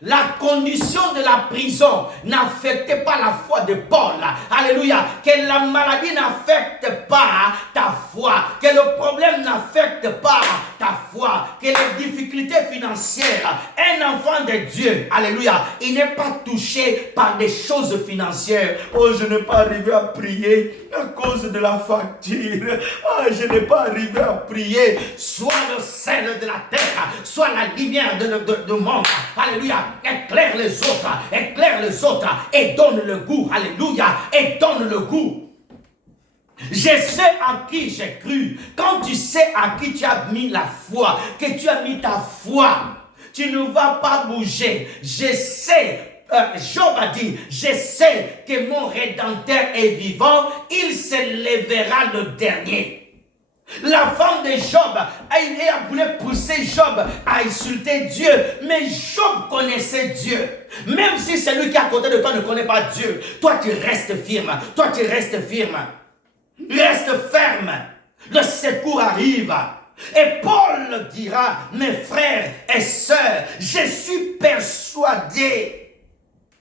La condition de la prison n'affectait pas la foi de Paul. Alléluia. Que la maladie n'affecte pas ta foi. Que le problème n'affecte pas ta foi. Que les difficultés financières. Un enfant de Dieu, alléluia, il n'est pas touché par des choses financières. Oh, je n'ai pas arrivé à prier à cause de la facture. Oh, je n'ai pas arrivé à prier. Soit le sel de la terre, soit la lumière du monde. Alléluia. éclaire les autres et donne le goût. Alléluia, et donne le goût. Je sais en qui j'ai cru. Quand tu sais à qui tu as mis la foi, que tu as mis ta foi, tu ne vas pas bouger. Je sais, Job a dit, je sais que mon Rédempteur est vivant, il se lèvera le dernier. La femme de Job a voulu pousser Job à insulter Dieu, mais Job connaissait Dieu. Même si celui qui est à côté de toi ne connaît pas Dieu, toi tu restes firme, reste ferme, le secours arrive. Et Paul dira, mes frères et sœurs, je suis persuadé,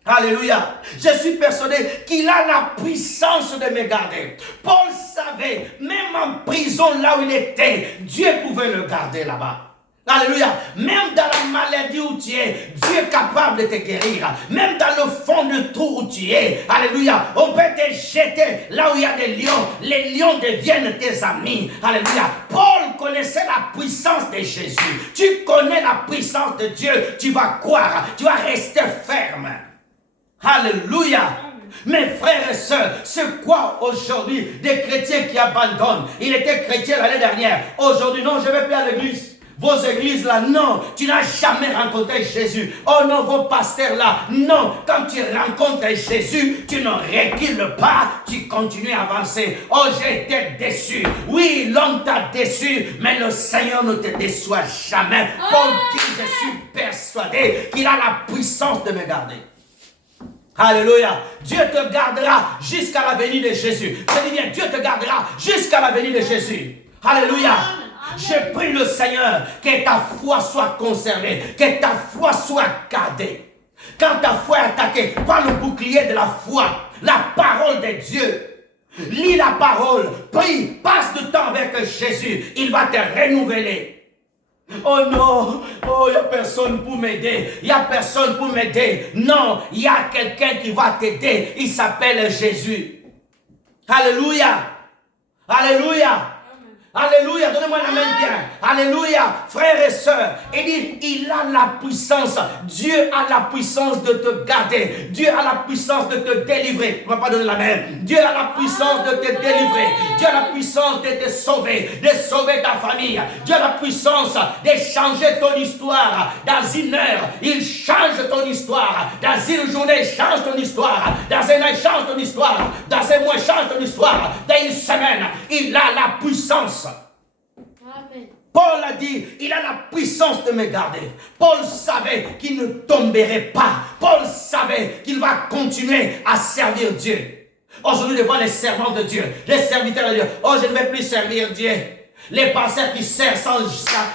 alléluia, je suis persuadé qu'il a la puissance de me garder. Paul savait, même en prison là où il était, Dieu pouvait le garder là-bas. Alléluia. Même dans la maladie où tu es, Dieu est capable de te guérir. Même dans le fond du trou où tu es, alléluia, on peut te jeter là où il y a des lions. Les lions deviennent tes amis. Alléluia. Paul connaissait la puissance de Jésus. Tu connais la puissance de Dieu. Tu vas croire. Tu vas rester ferme. Alléluia. Mes frères et sœurs, c'est quoi aujourd'hui des chrétiens qui abandonnent? Il était chrétien l'année dernière. Aujourd'hui, non, je ne vais plus à l'église. Vos églises là, non, tu n'as jamais rencontré Jésus. Oh non, vos pasteurs là, non, quand tu rencontres Jésus, tu ne recules pas, tu continues à avancer. Oh, j'ai été déçu. Oui, l'homme t'a déçu, mais le Seigneur ne te déçoit jamais. Paul dit, je suis persuadé qu'il a la puissance de me garder. Alléluia. Dieu te gardera jusqu'à la venue de Jésus. Je dis bien, Dieu te gardera jusqu'à la venue de Jésus. Alléluia. Je prie le Seigneur que ta foi soit conservée, que ta foi soit gardée. Quand ta foi est attaquée, prends le bouclier de la foi, la parole de Dieu. Lis la parole, prie, passe du temps avec Jésus, il va te renouveler. Oh non, oh, il n'y a personne pour m'aider, il n'y a personne pour m'aider. Non, il y a quelqu'un qui va t'aider, il s'appelle Jésus. Alléluia, alléluia. Alléluia, donnez-moi la main bien. Alléluia, frères et sœurs. Il dit, il a la puissance. Dieu a la puissance de te garder. Dieu a la puissance de te délivrer. Tu ne vas pas donner la main. Dieu a la puissance de te délivrer. Dieu a la puissance de te sauver, de sauver ta famille. Dieu a la puissance de changer ton histoire. Dans une heure, il change ton histoire. Dans une journée, il change ton histoire. Dans un an, il change ton histoire. Dans un mois, il change ton histoire. Dans une semaine, il a la puissance. Amen. Paul a dit, il a la puissance de me garder. Paul savait qu'il ne tomberait pas. Paul savait qu'il va continuer à servir Dieu. Aujourd'hui, devant les servants de Dieu, les serviteurs de Dieu, oh, je ne vais plus servir Dieu. Les pasteurs qui servent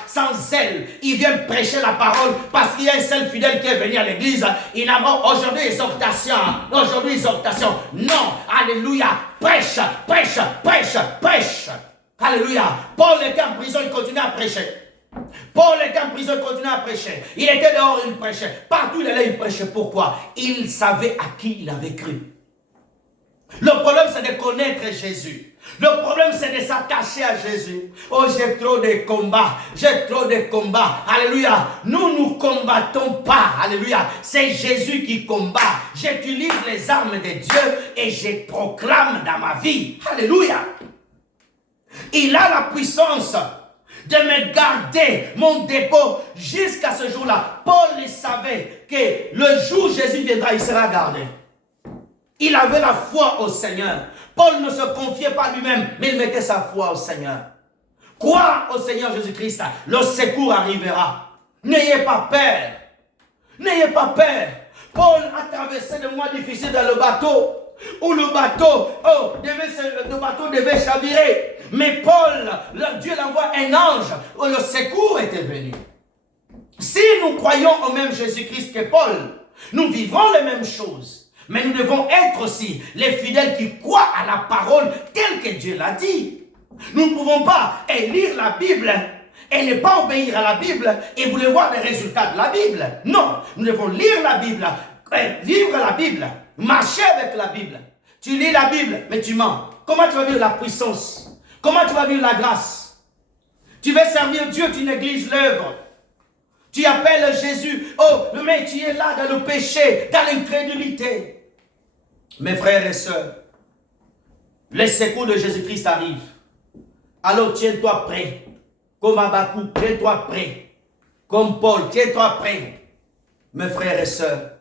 sans zèle, ils viennent prêcher la parole parce qu'il y a un seul fidèle qui est venu à l'église. Il a aujourd'hui exhortation. Aujourd'hui exhortation. Non, alléluia. Prêche, prêche, prêche, prêche. Alléluia. Paul était en prison, il continuait à prêcher. Paul était en prison, il continuait à prêcher. Il était dehors, il prêchait. Partout il allait, il prêchait. Pourquoi? Il savait à qui il avait cru. Le problème, c'est de connaître Jésus. Le problème, c'est de s'attacher à Jésus. Oh, j'ai trop de combats. J'ai trop de combats. Alléluia. Nous ne combattons pas. Alléluia. C'est Jésus qui combat. J'utilise les armes de Dieu et je proclame dans ma vie. Alléluia. Il a la puissance de me garder mon dépôt jusqu'à ce jour-là. Paul savait que le jour où Jésus viendra, il sera gardé. Il avait la foi au Seigneur. Paul ne se confiait pas lui-même, mais il mettait sa foi au Seigneur. Crois au Seigneur Jésus-Christ, le secours arrivera. N'ayez pas peur. N'ayez pas peur. Paul a traversé des mois difficiles dans le bateau. Où le bateau devait chavirer. Mais Paul, Dieu l'envoie un ange où le secours était venu. Si nous croyons au même Jésus-Christ que Paul, nous vivrons les mêmes choses. Mais nous devons être aussi les fidèles qui croient à la parole telle que Dieu l'a dit. Nous ne pouvons pas lire la Bible et ne pas obéir à la Bible et vouloir voir les résultats de la Bible. Non, nous devons lire la Bible, vivre la Bible, marcher avec la Bible. Tu lis la Bible, mais tu mens. Comment tu vas vivre la puissance? Comment tu vas vivre la grâce? Tu veux servir Dieu, tu négliges l'œuvre. Tu appelles Jésus, oh, mais tu es là dans le péché, dans l'incrédulité. Mes frères et sœurs, les secours de Jésus-Christ arrivent. Alors tiens-toi prêt. Comme Abakou, tiens-toi prêt. Comme Paul, tiens-toi prêt. Mes frères et sœurs,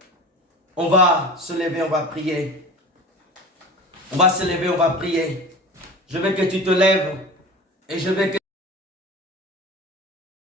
on va se lever, on va prier. On va se lever, on va prier. Je veux que tu te lèves et je veux que